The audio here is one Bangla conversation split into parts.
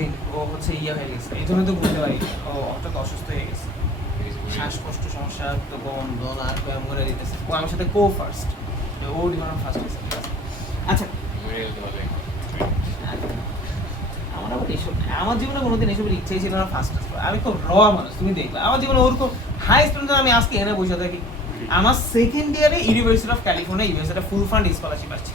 দিন ও হচ্ছে হয়ে গেছে, এই জন্য তো বলতে পারি ও হঠাৎ অসুস্থ হয়ে গেছে, শ্বাসকষ্ট সমস্যা তো বন্ধ আর মরে দিতেছে। ও আমার সাথে ফার্স্ট, ও জীবন ফার্স্ট হয়েছে, ঠিক আছে। আচ্ছা আমার আবার এইসব আমার জীবনে কোনোদিন এসবের ইচ্ছাই ছিল না ফার্স্ট। আমি খুব মানুষ, তুমি দেখবে আমার জীবনে ওরকম হাই স্টুডেন্ট আমি আজকে এনে বসে থাকি। আমার সেকেন্ড ইয়ারে university of California USA full fund scholarship আসছে।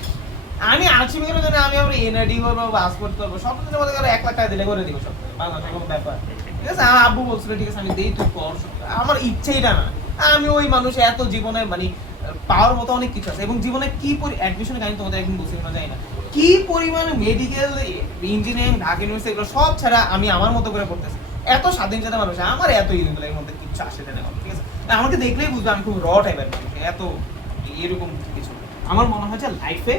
আমি আর্চিভিংয়ের জন্য আমি আবার এনআইডি করবো, পাসপোর্ট করবো, সব কিছু মধ্যে গেলে 1 লাখ টাকা দিলে করে দিব সব, বাংলাদেশের কোনো ব্যাপার, ঠিক আছে। আমার আব্বু বলছিল ঠিক আছে আমি দেই, তুই কর। আমার ইচ্ছে এটা না, আমি ওই মানুষ এত জীবনে মানে পাওয়ার মতো অনেক কিছু আছে, এবং জীবনে কি অ্যাডমিশনের কাহিনী তোমাদের একদিন বলছি না জানি না, কি পরিমাণ মেডিকেল ইঞ্জিনিয়ারিং ঢাকা ইউনিভার্সিটি এগুলো সব ছাড়া আমি আমার মতো করে করতেছি। এত স্বাধীন চেতা মানুষ, আমার এত এগুলোর মধ্যে কিছু আসে না, ঠিক আছে। আমাকে দেখলেই বুঝবে আমি খুব টাইপের মানুষ, এত এরকম কিছু। আমার মনে হয় যে লাইফে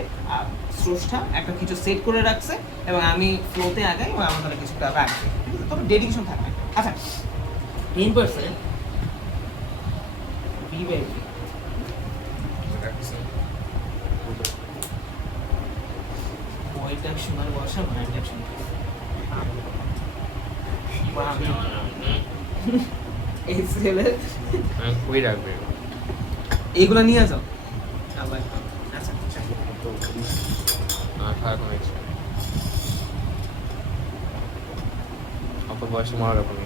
স্রষ্টা একটা কিছু সেট করে রাখছে এবং আমি ফ্লোতে আগাই এবং আমার দ্বারা কিছু রাখবে, তবে ডেডিকেশন থাকবে। আচ্ছা 10% ওইটা শোনার বয়সে মাইন্ড অ্যাকশন এই ছেলে কই রাখবে এইগুলো নিয়ে যাও। আচ্ছা খারাপ হয়েছে অত বয়সে মারা রকম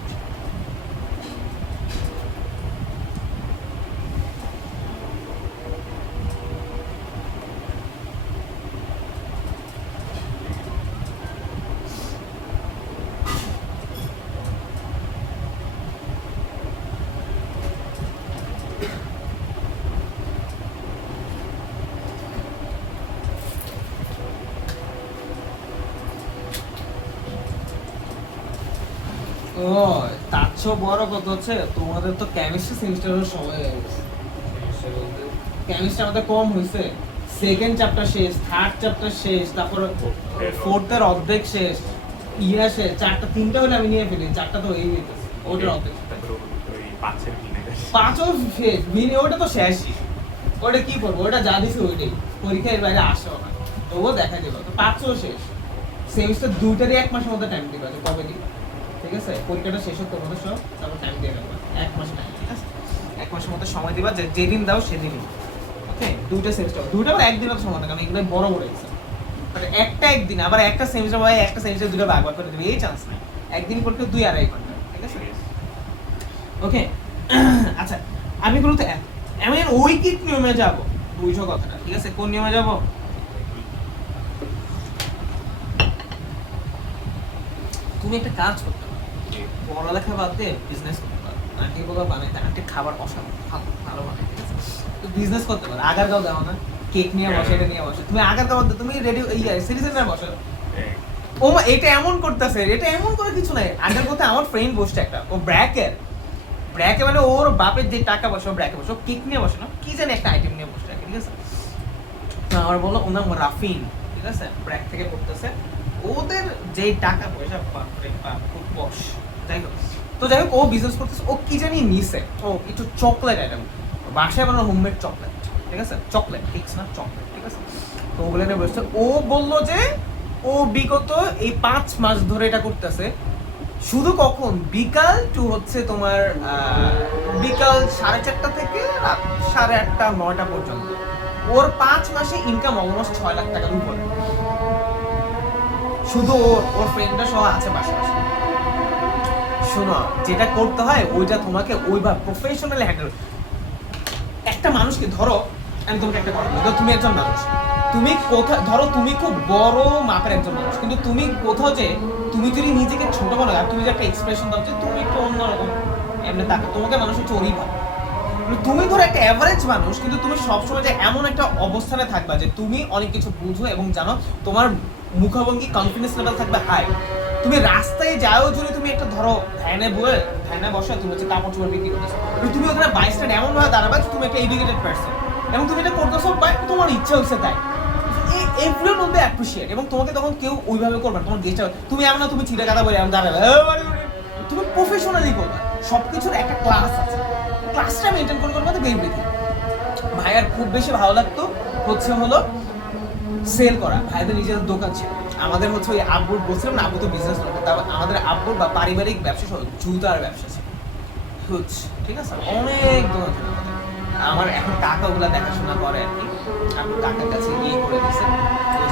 ও তার চেয়েও বড় কথা হচ্ছে তোমাদের তো কেমিস্ট্রি সেমিস্টারের সময় হয়ে গেছে। কেমিস্ট্রি আমাদের কম হয়েছে, সেকেন্ড চ্যাপ্টার শেষ, থার্ড চ্যাপ্টার শেষ, তারপর ফোর্থের অর্ধেক শেষ, শেষ, 3টা হলে আমি নিয়ে ফেলি, 4টা তো হয়েই যেতেছে, ওটার অর্ধেক পাঁচও শেষ, ওটা তো শেষই, ওটা কি করবো, ওটা যা দিছি ওইটাই, পরীক্ষার বাইরে আসেও না, তবুও দেখা দিল তো 5ও শেষ। সেমিস্টার 2টারই 1 মাসের মধ্যে টাইম দিবে, কবে দিবে, ঠিক আছে। পরীক্ষাটা শেষ হতে তোমাদের সব, তারপর টাইম দিয়ে রাখবা 1 মাস টাইম, ঠিক আছে। 1 মাসের মধ্যে সময় দিবা, যেদিন দাও সেদিনই, ওকে। 2টা সেমিস্টার, 2টা আবার একদিন তো সময়, কারণ এগুলো বড় বড় এক্সাম, মানে একটা একদিন, আবার একটা সেমিস্টার ভাই একটা সেমিস্টার 2টা ভাগ ভাগ করে দেবে, এই চান্স নাই। একদিন পড়তে 2-2.5 ঘন্টা, ঠিক আছে, ওকে। আচ্ছা আমি গুলোতে আমি ঐকিক নিয়মে যাব, বুঝছো কথাটা, ঠিক আছে। কোন নিয়মে যাব, তুমি একটা কাজ করতে পারো, পড়ালেখা বাদ দিয়ে বিজনেস করতে পারো। আন্টি বলো বানাইতে, আন্টি খাবার অসাধারণ ভালো বানায়, ঠিক আছে। তো বিজনেস করতে পারো, আগারগাঁও দাও না, কেক নিয়ে বসে, এটা নিয়ে বসে, তুমি আগারগাঁও তুমি রেডি সিটিজেনের বসে। ও এটা এমন করতেছে, এটা এমন করে কিছু নাই। আগারগাঁওতে আমার ফ্রেন্ড বসছে একটা, ও ব্র্যাকে মানে ওর বাপের যে টাকা বসে, ও ব্র্যাকে বসে, ও কেক নিয়ে বসে না, কি জানি একটা আইটেম নিয়ে বসে, ঠিক আছে। তো আমার বলো ওনার রাফিন, ঠিক আছে, ব্র্যাক থেকে পড়তেছে, ওদের যে টাকা পয়সা বাপরে বাপ খুব বস। যাই হোক, তো যাই হোক ও বিজনেস করতেছে, ও কি জানি নিছে, ও একটু চকলেট আইটেম, বাসায় বানানো হোমমেড চকলেট, ঠিক আছে, চকলেট কেকস না চকলেট, ঠিক আছে। তো ওগুলো নিয়ে বসছে, ও বললো যে ও বিগত এই 5 মাস ধরে এটা করতেছে, শুধু কখন বিকাল টু হচ্ছে তোমার বিকাল 4:30 থেকে রাত 8:30-9টা পর্যন্ত, ওর 5 মাসে ইনকাম অলমোস্ট 6 লাখ টাকার উপরে, শুধু ওর ফ্রেন্ডরা সহ আছে পাশাপাশি। শোনো, যেটা করতে হয় ওইটা তোমাকে ওইভাবে প্রফেশনালি হ্যান্ডেল। একটা মানুষকে ধরো, আমি তোমাকে একটা কথা বলি, তুমি একজন মানুষ, তুমি কোথাও ধরো তুমি খুব বড় মাপের একজন মানুষ, কিন্তু তুমি কোথাও যে তুমি যদি নিজেকে ছোট মনে হয়, তুমি যে একটা এক্সপ্রেশন দাও যে তুমি একটু অন্যরকম, এমনি তাকে তোমাকে মানুষ হচ্ছে ওরই ভাব। তুমি ধরো একটা অ্যাভারেজ মানুষ, কিন্তু তুমি সবসময় যে এমন একটা অবস্থানে থাকবা যে তুমি অনেক কিছু বুঝো এবং জানো, তোমার মুখভঙ্গি কনফিডেন্স লেভেল থাকবে হাই। তুমি রাস্তায় যাও, যদি তুমি একটা ধরো ভ্যানে বসে তুমি হচ্ছে কাপড় চোপড় বিক্রি করতেছো, তুমি ওখানে বাইস্ট্যান্ড এমন ভাবে দাঁড়াবে তুমি একটা এডুকেটেড পারসন এবং তুমি এটা করতেছো বাট তোমার ইচ্ছা হচ্ছে তাই, এগুলোর মধ্যে অ্যাপ্রিশিয়েট। এবং তোমাকে তখন কেউ ওইভাবে করবে, তোমার গেস্ট তুমি এমন না তুমি চিঠা কথা বলে এমন দাঁড়াবে, তুমি প্রফেশনালি করবে। সবকিছুর একটা ক্লাস আছে, ক্লাসটা মেনটেন করে করবে তো বের দেখি। ভাইয়ার খুব বেশি ভালো লাগতো হচ্ছে হলো সেল করা, ভাইদের নিজের দোকান ছিল। আমাদের হচ্ছে ওই আব্বুর বলছিলাম না, আব্বু তো বিজনেস করতো, তারপর আমাদের আব্বুর বা পারিবারিক ব্যবসা ছিল জুতার ব্যবসা ছিল, হুজ, ঠিক আছে, অনেক দোকান ছিল আমাদের। আমার এখন কাকা ওগুলা দেখাশোনা করে আর কি, আমি কাকার কাছে করে দিচ্ছে ওই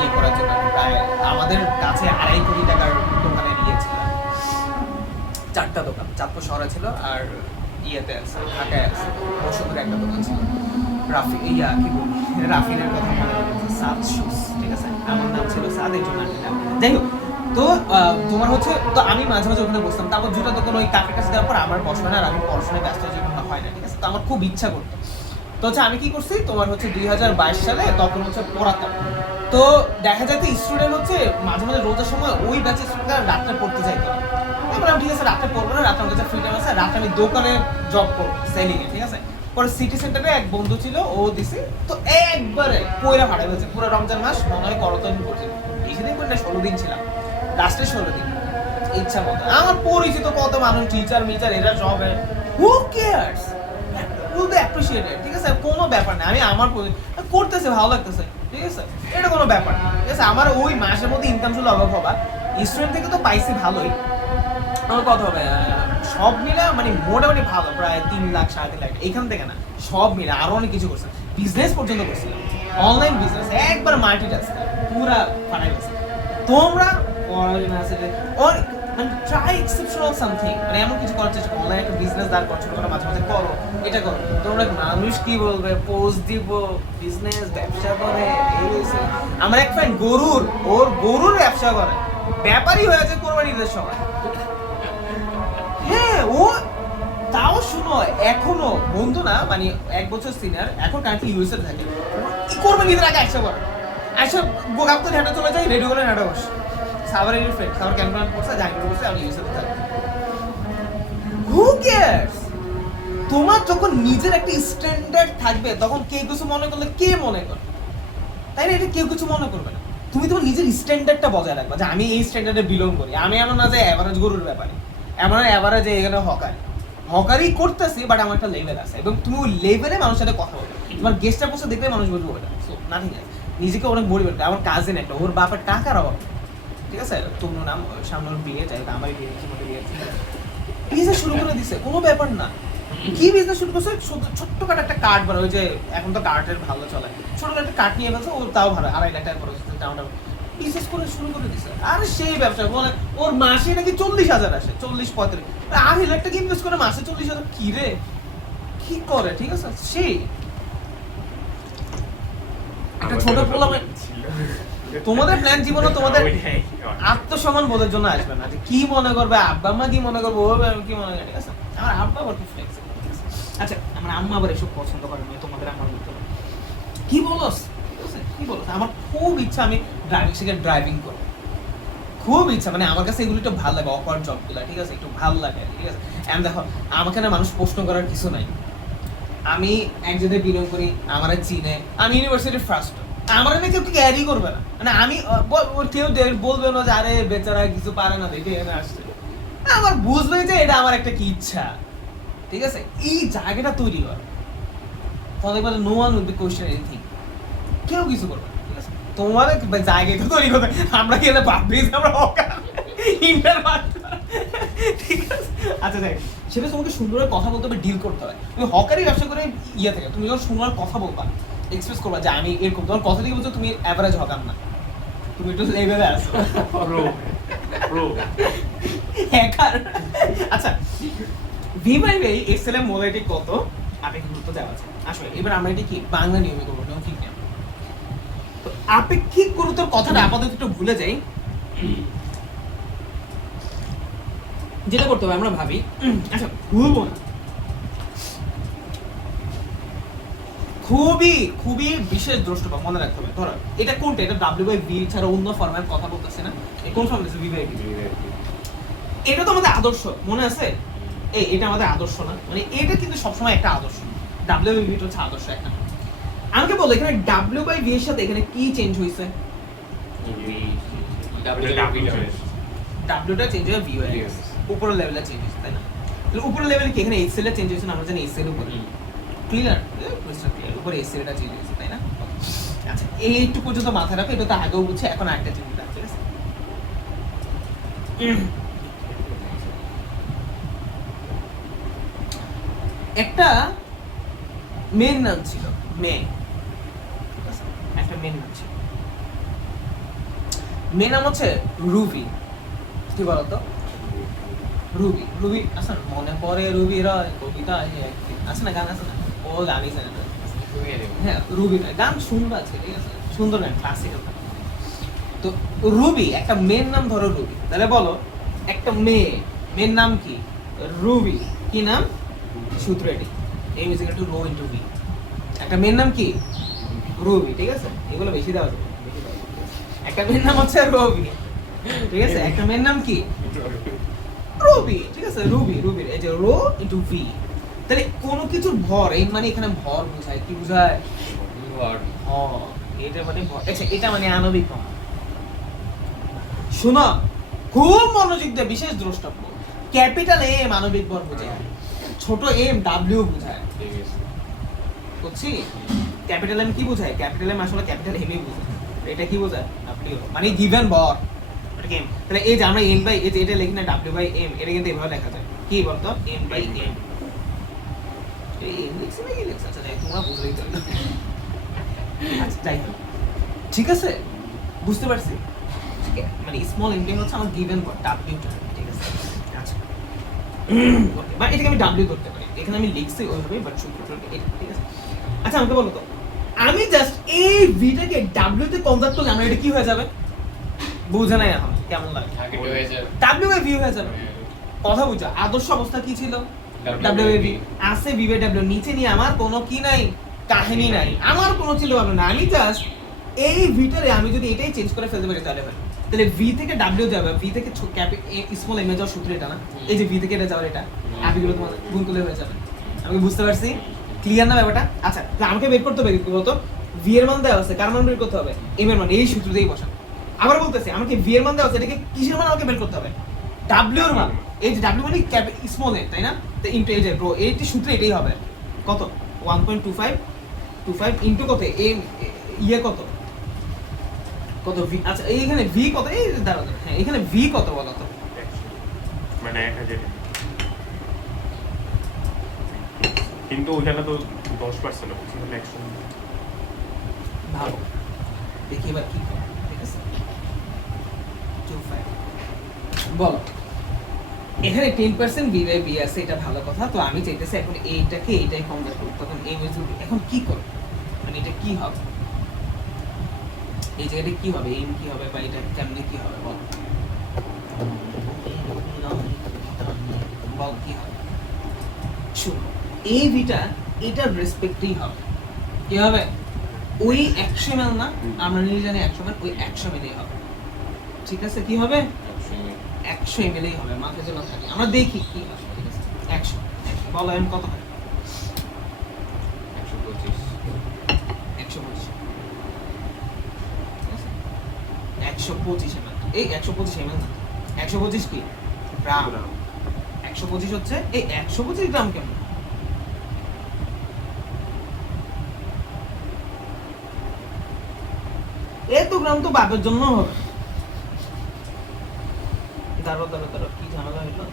যে করার জন্য, প্রায় আমাদের কাছে 2.5 কোটি টাকার দোকানের ছিল, 4টা দোকান, চাঁদপুর শহরে ছিল আর ইয়েতে আছে, ঢাকায় আছে, বসুন্ধরা একটা দোকান ছিল, কি বলি, রাফিনের কথা মনে পড়ছে, সাদ শুজ, ঠিক আছে, আমার নাম ছিল সাদ, এই জন্য যাই হোক। তো তোমার হচ্ছে, তো আমি মাঝে মাঝে ওখানে বসতাম, তারপর জুতা দোকান ওই কাকার কাছে দেওয়ার পর আমার বসানো আর আমি পড়াশোনায় ব্যস্ত জীবন হয় না, ঠিক আছে, তো আমার খুব ইচ্ছা করতো। তো হচ্ছে আমি কি করছি, তোমার হচ্ছে 2022 সালে তখন হচ্ছে পড়াতাম, তো দেখা যায় তো স্টুডেন্ট হচ্ছে মাঝে মাঝে রোজার সময় ওই ব্যাচের স্টুডেন্ট রাত্রে পড়তে যাইতো না, এবার আমি ঠিক আছে রাত্রে পড়বো না, রাত্রে আমার কাছে ফ্রি টাইম আছে, রাত্রে আমি দোকানে জব করবো সেলিং এ, ঠিক আছে। পরে সিটি সেন্টারে এক বন্ধু ছিল, ও দিছে, তো একবারে পয়লা ফাটাই হয়েছে, পুরো রমজান মাস মনে হয় করতন করছিল, বেশি দিন করে না, 16 দিন ছিলাম, লাস্টের 16 দিন ইচ্ছা মতো। আমার পরিচিত কত মানুষ, টিচার মিচার, এরা সব হু কেয়ারস, উইল বি অ্যাপ্রিশিয়েটেড, ঠিক আছে, কোনো ব্যাপার না, আমি আমার করতেছে, ভালো লাগতেছে, ঠিক আছে, এটা কোনো ব্যাপার না, ঠিক আছে। আমার ওই মাসের মধ্যে ইনকাম ছিল অভাব হবা, স্টুডেন্ট থেকে তো পাইছি ভালোই, আমার কথা হবে সব মিলে মানে মোটামুটি ভালো, প্রায় 3 লাখ 3.5 লাখ, এখান থেকে না, সব মিলে আরো অনেক কিছু করছে, বিজনেস পর্যন্ত করছিলাম, অনলাইন বিজনেস, একবার মাল্টিটাস্কার, পুরা ফাটাই গেছে। তোমরা মানে ট্রাই এক্সেপশনাল সামথিং, মানে এমন কিছু করার চেষ্টা করো, অনলাইন একটা বিজনেস দাঁড় করছো, তোমরা মাঝে মাঝে করো, এটা করো, তোমরা মানুষ কি বলবে, পোস্ট দিব, বিজনেস ব্যবসা করে, আমার এক ফ্রেন্ড গরুর ব্যবসা করে, ব্যাপারই হয়েছে কোরবানি ঈদের সময়, হ্যাঁ, ও তাও শুনো, এখনো বন্ধু না, মানে 1 বছর সিনিয়র, এখন কারেন্টলি ইউএসএ থাকে, কোরবানি ঈদের আগে একশো করে একশো গোগাপ তো হেঁটে চলে যায়, রেডিও করে হেঁটে বসে, সাভারের ফ্রেন্ড, সাভার ক্যাম্পাস পড়ছে, জায়গা করছে, আমি ইউএসএ থাকি, হু কেয়ারস। তোমার যখন নিজের একটা স্ট্যান্ডার্ড থাকবে, তখন কেউ কিছু মনে করলে কে মনে করে, তাই না, এটা কেউ কিছু মনে করবে না, তুমি তোমার নিজের স্ট্যান্ডার্ডটা বজায় রাখবা, যে আমি এই স্ট্যান্ডার্ডে বিলং করি, আমি এমন না যে অ্যাভারেজ গরুর ব্যাপারে, এমন অ্যাভারেজে এখানে হকারি করতেছি, বাট আমার একটা লেভেল আছে, এবং তুমি ওই লেভেলে মানুষের সাথে কথা বলবে, তোমার গেস্টটা বসে দেখলে মানুষ বলবে ওটা, সো নাথিং এলস। নিজেকে অনেক মোটিভেট করে, আমার কাজিন একটা, ওর বাপের টাকার অভাব, ঠিক আছে, তনু নাম, সামনে ওর বিয়ে, চাই আমারই বিয়ে, কি মনে বিয়ে, বিজনেস শুরু করে দিছে, কোনো ব্যাপার না, কি বিজনেস শুরু করছে, ছোট্টখাটো একটা কার্ড বানায়, ওই যে এখন তো কার্টের ভালো চলে, ছোটখাটো একটা কার্ড নিয়ে ফেলছে, ও তাও ভালো 2.5 লাখ টাকা খরচ হচ্ছে, বিজনেস করে শুরু করে দিছে, আর সেই ব্যবসা বলে ওর মাসে নাকি 40,000 আসে, 40-35, 2.5 লাখ টাকা ইনভেস্ট করে মাসে 40,000, কি রে, কি করে, ঠিক আছে, সেই একটা ছোট পোলা, তোমাদের প্ল্যান জীবনে তোমাদের আত্মসম্মান বোধের জন্য আসবে না, যে কি মনে করবে আব্বা আম্মা, কি মনে করবে ও কি মনে করে, ঠিক আছে, আমার আব্বা আবার খুব ফ্লেক্সিবল, আচ্ছা আমার আম্মা আবার এসব পছন্দ করে না, তোমাদের আমার মতো কি বলস, কি বলস, আমার খুব ইচ্ছা আমি ড্রাইভিং শিখে ড্রাইভিং করবো, খুব ইচ্ছা, মানে আমার কাছে এগুলো একটু ভালো লাগে, অকওয়ার্ড জবগুলো, ঠিক আছে, একটু ভালো লাগে, ঠিক আছে, আমি দেখো আমাকে না মানুষ প্রশ্ন করার কিছু নাই, আমি একজনের বিলং করি, আমার চিনে, আমি ইউনিভার্সিটির ফার্স্ট, আমার না কেউ ক্যারি করবে না, মানে আমি কেউ বলবে না যে আরে বেচারা কিছু পারে না, দেখে এনে আসছে, আমার বুঝবে যে এটা আমার একটা কি ইচ্ছা, ঠিক আছে, এই জায়গাটা তৈরি হয়, ফলে বলে no one will be question anything, কেউ কিছু করবে না, ঠিক আছে, তোমার জায়গায় তো তৈরি করতে, আমরা গেলে ভাববি আমরা হকার ইন্টার, ঠিক আছে, আচ্ছা দেখ, সেটা তোমাকে সুন্দর কথা বলতে হবে, ডিল করতে হবে, তুমি হকারি ব্যবসা করে ইয়ে থেকে তুমি যখন সুন্দর কথা বলবা, এক্সপ্রেস করবা যে আমি এরকম, তোমার কথা থেকে বলছো তুমি অ্যাভারেজ হকার না, তুমি একটু লেভেলে আসো, হ্যাকার। আচ্ছা V/A এক্সেলের মোডালিটি কত, আপেক্ষিক গুরুত্ব দেওয়া আছে, আসলে এবার আমরা এটা কি বাংলা নিয়মে করবো, ঠিক নিয়ম, তো আপেক্ষিক গুরুত্বের কথাটা আপাতত একটু ভুলে যাই, যেটা করতে হবে আমরা ভাবি, আচ্ছা ভুলবো না, খুবই খুবই বিশেষ দ্রষ্টব্য মনে রাখতে হবে, ধরো এটা কোনটা, এটা W/V ছাড়া অন্য ফর্মের কথা বলতেছে না, এই কোন ফর্ম আছে, V/V, এটা তো আমাদের আদর্শ, মনে আছে, এটা আমাদের আদর্শ না, মানে এটা কিন্তু সবসময় একটা আদর্শ, W/V হচ্ছে আদর্শ একটা, আমাকে বলো এখানে W/V এর সাথে এখানে কি চেঞ্জ হয়েছে, W টা চেঞ্জ হয়ে V হয়ে গেছে, উপরের লেভেলে চেঞ্জ হয়েছে, তাই না, তাহলে উপরের লেভেলে কি এখানে এক্সেল এর চেঞ্জ হয়েছে না, আমরা জানি এক্সেল উপরে, ক্লিয়ার, কোশ্চেন ক্লিয়ার, উপরে এক্সেল টা চেঞ্জ হয়েছে, তাই না, আচ্ছা এইটুকু পর্যন্ত মাথায় রাখো, এটা তো আগেও বুঝছে, এখন একটা জিনিস আছে, একটা মেয়ের নাম ছিল, মেয়ে, ঠিক আছে? একটা মেয়ের নাম ছিল, মেয়ের নাম হচ্ছে রুবি। কি বলতো? রুবি, রুবি আচ্ছা মনে পড়ে রুবি রয় কবিতা আছে না, গান আছে না, ও গানই জানে না। হ্যাঁ রুবি নয়, গান শুনবো আজকে, ঠিক আছে? সুন্দর গান, ক্লাসিক্যাল গান। তো রুবি, একটা মেয়ের নাম ধরো রুবি, তাহলে বলো একটা মেয়ে, মেয়ের নাম কি? রুবি। কি নাম? সূত্র এটি, M is equal to rho into V. একটা মেয়ের নাম কি? রুবি, ঠিক আছে? এগুলো বেশি দেওয়া যাবে, বেশি দেওয়া যাবে। একটা মেয়ের নাম হচ্ছে রবি, ঠিক আছে? একটা মেয়ের নাম কি? রুবি, ঠিক আছে? রুবি, রুবি, এই যে রো ইনটু ভি। তাহলে কোনো কিছুর ভর, এই মানে এখানে ভর বোঝায়, কি বোঝায়? ভর। এটা মানে ভর, আচ্ছা এটা মানে আণবিক ভর। শোনো, খুব মনোযোগ দিয়ে বিশেষ দ্রষ্টব্য, ক্যাপিটাল এম আণবিক ভর বোঝায়, ছোট এম ডাব্লিউ বোঝায়। বুঝছি? ক্যাপিটাল এম কি বোঝায়? ক্যাপিটাল এম আসলে ক্যাপিটাল এম ই বোঝায়। এটা কি বোঝায়? ডাব্লিউ, মানে গিভেন ভর। এটা কি? তাহলে এই যে আমরা এম বাই এই যে এটা লিখি না ডাব্লিউ বাই এম, এটা কিন্তু এভাবে লেখা যায়। কি বলতো? M by M. এই এম লিখছি না কি লিখছি? আচ্ছা যাই, তোমরা বুঝলেই তো। আচ্ছা যাই হোক, ঠিক আছে? বুঝতে পারছি? ঠিক আছে, মানে স্মল এম হচ্ছে আমার গিভেন ভর ডাব্লিউ, ঠিক আছে? আচ্ছা ওকে, বা এটাকে আমি ডাব্লিউ করতে পারি, এখানে আমি লিখছি ওইভাবে, বাট সূত্রটা এটা, ঠিক আছে? আচ্ছা আমাকে বলো তো, আমি জাস্ট এই ভিটাকে ডাব্লিউ তে কনভার্ট করলে আমার এটা কি হয়ে যাবে? বুঝে নাই এখন কেমন লাগে? ডাব্লিউ বাই ভি হয়ে যাবে। কথা বুঝছো? আদর্শ অবস্থা কি ছিল? ডাব্লিউ বাই ভি আছে, ভি বাই ডাব্লিউ নিচে নিয়ে আমার কোনো কি নাই, কাহিনী নাই, আমার কোনো ছিল ভাবনা না। আমি জাস্ট এই ভিটারে আমি যদি এটাই চেঞ্জ করে ফেলতে পারি তাহলে হয়। তাহলে ভি থেকে ডাব্লিউ যাবে, ভি থেকে স্মল এম এ যাওয়ার সূত্র এটা না, এই যে ভি থেকে এটা যাওয়ার, এটা আপিগুলো তোমার গুণ করলে হয়ে যাবে। আমি বুঝতে পারছি? ক্লিয়ার না ব্যাপারটা? আচ্ছা তাহলে আমাকে বের করতে হবে কি বলতো? ভি এর মান দেওয়া আছে, কার মান বের করতে হবে? এম এর মান, এই সূত্র দিয়েই বসান। আবার বলতেছি, আমাকে ভি এর মান দেওয়া আছে, এটাকে কিসের মান আমাকে বের করতে হবে? ডাব্লিউ এর মান। এই যে ডাব্লিউ মানে স্মল এ, তাই না? তো ইনটু এই যে ব্রো, এইটি সূত্র এটাই হবে। কত? 1.25 ইনটু কত? এম ইয়ে কত? কত ভি? আচ্ছা এইখানে ভি কত? এই দাঁড়াও, হ্যাঁ এখানে ভি কত বলো তো? মানে 1000, কিন্তু ওখানে তো 10% আছে, মানে 100। ভালো, দেখি এবার কি করে, ঠিক আছে? 25 বলো, এখানে 10% বি বাই বি আছে, এটা ভালো কথা। তো আমি চাইতেছি এখন এইটাকে এইটাই কনভার্ট করতে, তখন এম ইজ এখন কি করব, মানে এটা কি হবে, এই জায়গাটা কি হবে, এম কি হবে, বা এটা কেমনে কি হবে বল, বল কি হবে? শুনো, এই ভিটা এটার রেসপেক্টেই হবে। কি হবে? ওই 100 ml না, আমরা নিজে জানি 100 ml, ওই 100 ml হবে, ঠিক আছে? কি হবে? 100 ml হবে, মাথায় যেন থাকে। আমরা দেখি কি হবে, ঠিক আছে? 100 বলো এম কত হয়? 125 125 ml। এই 125 ml 125 কি গ্রাম? 125 হচ্ছে এই 125 গ্রাম কেমন? এত গ্রাম তো বাপের জন্য হবে। দাঁড়ো কি ঝামেলা হইলো?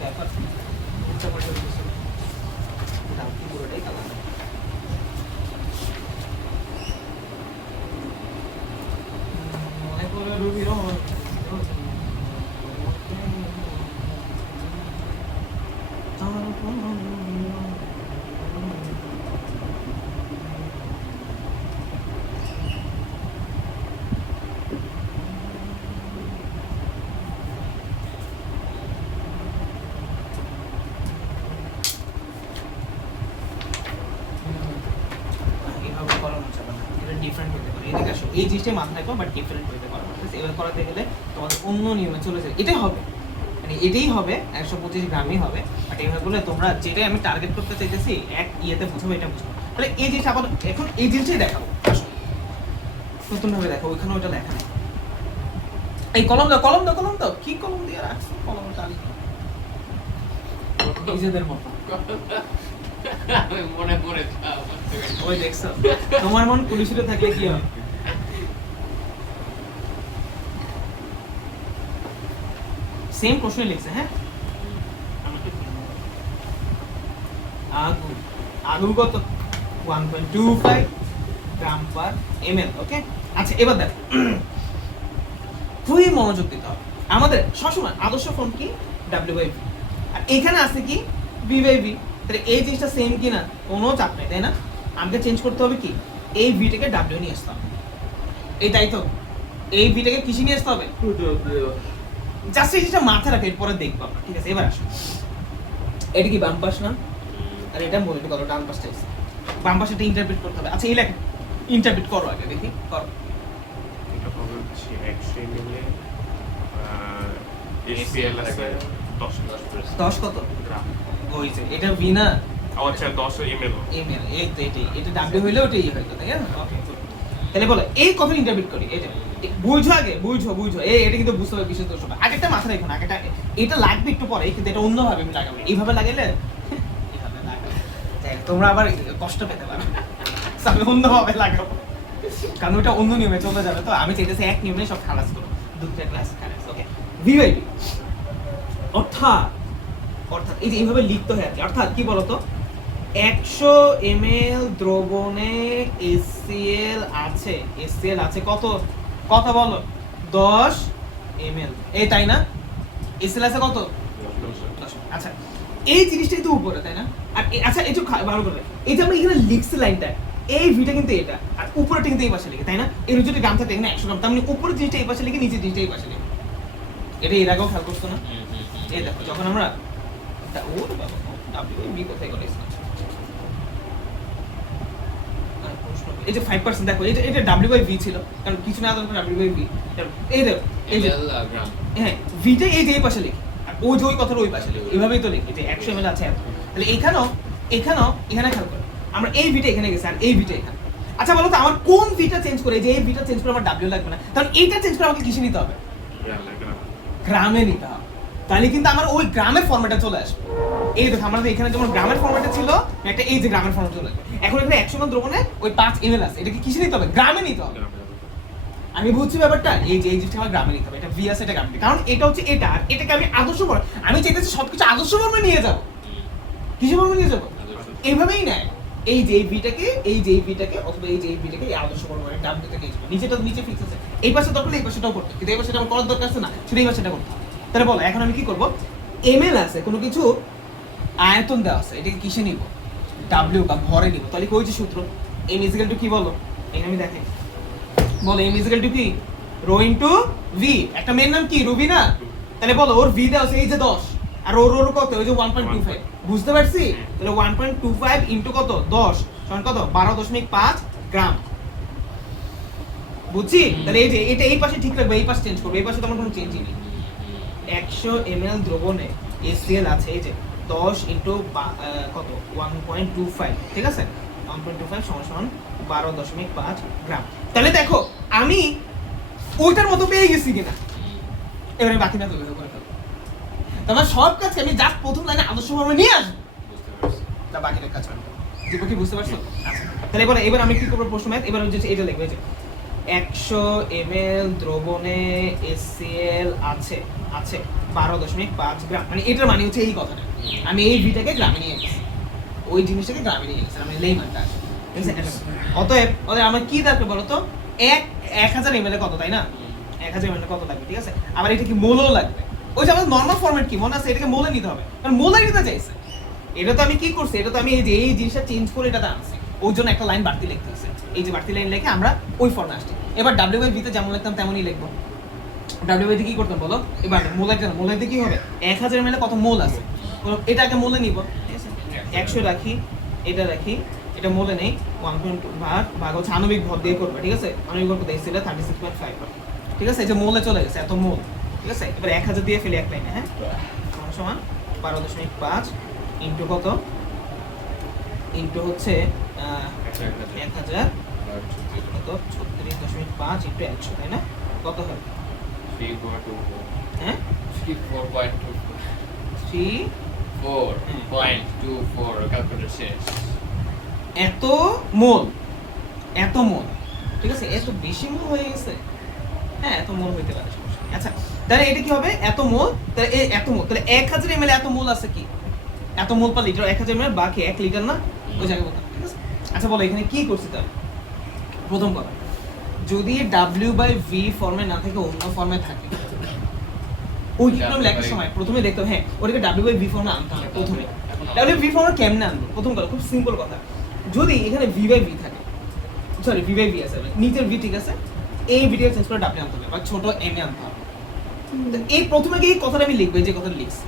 ব্যাপার ইচ্ছা করে করতেছো, দাম কি পুরোটাই কালার। মনে করে রুবি রহমান এভাবে করানো যাবে না, এটা ডিফারেন্ট হতে পারে। এদিকে আসো, এই জিনিসটাই মাথায় রাখো, বাট ডিফারেন্ট হতে পারে। ঠিক আছে? এবার করাতে গেলে তোমাদের অন্য নিয়মে চলে যায়, এটাই হবে, মানে এটাই হবে 125 গ্রামই হবে, বাট এইভাবে বলে তোমরা যেটাই আমি টার্গেট করতে চাইতেছি এক ইয়েতে বুঝবো, এটা বুঝবো। তাহলে এই জিনিসটা আবার এখন এই জিনিসটাই দেখাবো, আসো নতুন ভাবে দেখো, ওইখানে ওইটা লেখা নেই। এই কলম দাও, কলম দাও, কলম দাও, কি কলম দিয়ে রাখছো, কলম টালি নিজেদের মতো। মনে পড়ে ওই দেখছো, তোমার মন পুলিশের থাকলে কি হয়? সেম প্রশ্ন লিখছে, হ্যাঁ। আগুন, আগুন কত? 1.25 গ্রাম পার ml, ওকে। আচ্ছা এবার দেখো, খুবই মনোযোগ দিতে হবে। আমাদের সবসময় আদর্শ ফর্ম কি? W/V, আর এখানে আছে কি? V/V। তাহলে এই জিনিসটা সেম কি না? কোনো চাপ নেই, তাই না? আমাকে চেঞ্জ করতে হবে কি? এই V টাকে W নিয়ে আসতে হবে, এই তাই তো। এই V টাকে কিসে নিয়ে আসতে হবে? জাস্ট এই জিনিসটা মাথায় রাখো, এরপরে দেখবো আমরা, ঠিক আছে? এবার আসো, এটা কি বাম পাশ না? আর এটা মনে কত ডান পাশটা আছে, বাম পাশটা ইন্টারপ্রেট করতে হবে। আচ্ছা এই লেখা ইন্টারপ্রেট করো আগে, দেখি করো। এটা হবে হচ্ছে 100 ml HCl আছে 10 কত গ্রাম। ওই যে এটা V না, আচ্ছা 10 ml। ml, এই তো এটাই, এটা W হইলে ওটাই হইতো, তাই না? ওকে, তাহলে বলো এই কথা ইন্টারপ্রেট করি, এই যে বুঝো আগে, বুঝো এই এটা কিন্তু বুঝতে হবে বিশেষ দোষ হবে। আগেরটা মাথায় রাখো না, আগেটা এটা লাগবে একটু পরে, কিন্তু এটা অন্যভাবে আমি লাগাবো, এইভাবে লাগাইলে এইভাবে লাগাবো, তোমরা আবার কষ্ট পেতে পারো। আমি অন্যভাবে লাগাবো, কারণ ওটা অন্য নিয়মে চলে যাবে। তো আমি চাইতেছি এক নিয়মে সব খালাস করো, দুটো ক্লাস খালাস, ওকে। V/V অর্থাৎ অর্থাৎ এই যে এইভাবে লিখতে হয় আর কি। অর্থাৎ কি বলতো, 100 ml দ্রবণে HCl আছে, HCl আছে কত কত বলো? 10 ml, এই তাই না? HCl আছে কত? 10। আচ্ছা এই জিনিসটাই তো উপরে, তাই না? আর আচ্ছা এই যে ভালো করে, এই যে আমরা এখানে লিখছি লাইনটা, এই ভিটা কিন্তু এটা, আর উপরেটা কিন্তু এই পাশে লিখে, তাই না? এর যদি গ্রাম থাকে এখানে 100 গ্রাম, তার মানে উপরের জিনিসটা এই পাশে লিখে, নিচের জিনিসটা এই পাশে লিখে। এটা এর আগেও খেয়াল করছো না? এই দেখো যখন আমরা ওরে বাবা W/V কোথায় গেল? এই যে 5% দেখো, এটা এটা W/V ছিল, কারণ কিছু না দরকার W/V। এই দেখো এই যে গ্রাম, হ্যাঁ ভিটা এই যে এই পাশে লিখি, আর ওই যে ওই কথাটা ওই পাশে লিখি, এইভাবেই তো লিখি যে 100 ml আছে এত। তাহলে এখানেও এখানে খেয়াল করো, আমরা এই ভিটা এখানে গেছে আর এই ভিটা এখানে। আচ্ছা বলো তো আমার কোন ভিটা চেঞ্জ করে, যে এই ভিটা চেঞ্জ করে আমার W লাগবে না, কারণ এইটা চেঞ্জ করে আমাকে কিসে নিতে হবে? গ্রামে নিতে হবে। তাহলে কিন্তু আমার ওই গ্রামের ফরম্যাটে চলে আসবে। এই দেখো আমাদের এখানে যেমন গ্রামের ফরম্যাটে ছিল, একটা এই যে গ্রামের ফরম্যাটে চলে আসবে। এখন এখানে 100 গ্রাম দ্রবণে ওই 5 ml আছে, এটাকে কিসে নিতে হবে? গ্রামে নিতে হবে। আমি বুঝছি ব্যাপারটা, এই যে এই জিনিসটা আমার গ্রামে নিতে হবে, এটা V আছে, এটা গ্রামে, কারণ এটা হচ্ছে এটা, আর এটাকে আমি আদর্শ ফর্ম, আমি চাইতেছি সবকিছু আদর্শ ফর্মে নিয়ে যাব। কিসে ফর্মে নিয়ে যাব? এইভাবেই নেয়, এই যে এই ভিটাকে, এই যে এই ভিটাকে, অথবা এই যে এই ভিটাকে এই আদর্শ ফর্মে W থেকে নিয়ে যাব। নিচেটা তো নিচে ফিক্স আছে, এই পাশে দরকার এই পাশেটাও করতে, কিন্তু এই পাশেটা আমার করার দরকার আছে না, শুধু এই পাশেটা করতে হবে। তাহলে বলো এখন আমি কি করব? ml আছে, কোনো কিছু আয়তন দেওয়া আছে, এটাকে কিসে নিব? W বা ভরে নিব। তাহলে ওই যে সূত্র m = কি বলো? এই আমি দেখাই, বলো m = কি? Rho into v। একটা মেন নাম কি? রুবি না? তাহলে বলো ওর v দেওয়া আছে এই যে 10, আর ওর কত? ওই যে 1.25। বুঝতে পারছি? তাহলে 1.25 ইনটু কত? 10 সমান কত? 12.5 গ্রাম। বুঝছি? তাহলে এই যে এটা এই পাশে ঠিক রাখবে, এই পাশে চেঞ্জ করবে, এই পাশে তো আমার কোনো চেঞ্জই নেই। 100 ml দ্রবণে HCl আছে এই যে 10 ইনটু কত? 1.25, ঠিক আছে? 1.25 সমান 12.5 গ্রাম। তাহলে দেখো আমি ওইটার মতো পেয়ে গেছি কিনা, এবারে বাকি না তৈরি করে ফেলবো। তোমার সব কাজকে আমি জাস্ট প্রথম লাইনে আদর্শ ফর্মে নিয়ে আসবো, তা বাকিটা কাজ করবো। দীপক কি বুঝতে পারছো? আচ্ছা তাহলে এবার আমি কি করবো? প্রশ্ন ম্যাথ, এবার হচ্ছে এটা লিখবে যে 100 ml দ্রবণে HCl আছে 12.5 গ্রাম, মানে এটার মানে হচ্ছে এই কথাটা, আমি এই ভিটাকে গ্রামে নিয়ে গেছি, ওই জিনিসটাকে গ্রামে নিয়ে গেছি, আমি লেইমানটা আসে। অতএব আমার কি দরকার বলো তো? 1000 ml কত, তাই না? 1000 ml কত লাগবে, ঠিক আছে? আবার এটা কি মোলও লাগবে। ওই যে আমাদের নরমাল ফরম্যাট কি মনে আছে, এটাকে মোলে নিতে হবে, কারণ মোলে নিতে চাইছে। এটা তো আমি কি করছি, এটা তো আমি এই যে এই জিনিসটা চেঞ্জ করে এটাতে আনছি, ওই জন্য একটা লাইন বাড়তি লিখতে হচ্ছে। এই যে বাড়তি লাইন লিখে আমরা ওই ফর্মে আসছি। এবার W/V তে যেমন লিখতাম তেমনই লিখবো। W/V তে কি করতাম বলো? এবার মোলাইতে কি হবে? 1000 ml কত মোল আছে, এটাকে মোলে নিব, ঠিক আছে? 100 রাখি, এটা রাখি, এটা মোলে নেই, 1.2 ভাগ হচ্ছে আণবিক ভর দিয়ে করবে, ঠিক আছে? আণবিক ভর কত? ছিল 36.5, ঠিক আছে? এই যে মোলে চলে গেছে, এত মোল, ঠিক আছে? এবার 1000 দিয়ে ফেলি এক লাইনে, হ্যাঁ, সমান 12.5 ইনটু কত ইনটু হচ্ছে 1000 কত 36.5 ইনটু 100 তাই না কত হয় 3.24 হ্যাঁ 3 4.24 ক্যালকুলেটর শেষ এত মোল ঠিক আছে এত বেশি মোল হয়ে গেছে হ্যাঁ এত মোল হইতে পারে সমস্যা নেই। আচ্ছা তাহলে এটা কি হবে এত মোল তাহলে এত মোল তাহলে 1000 ml এত মোল আছে কি এত মোল পার লিটার 1000 ml বাকি 1 লিটার না ওই জায়গায় বলতাম ঠিক আছে আচ্ছা বলো এখানে কি করছি তাহলে প্রথম কথা যদি W/V ফর্মে না থাকে অন্য ফর্মে থাকে ওই ইকুয়েশন লেখার সময় প্রথমে দেখতে হবে হ্যাঁ ওটাকে W/V ফর্মে আনতে হবে প্রথমে W/V ফর্মে কেমনে আনবো প্রথম কথা খুব সিম্পল কথা যদি এখানে V/V থাকে সরি V/V আছে নিচের V ঠিক আছে এই ভিডিও চেঞ্জ করে W আনতে হবে বা ছোট M এ আনতে হবে তো এই প্রথমে এই কথাটা আমি লিখবো এই যে কথাটা লিখছি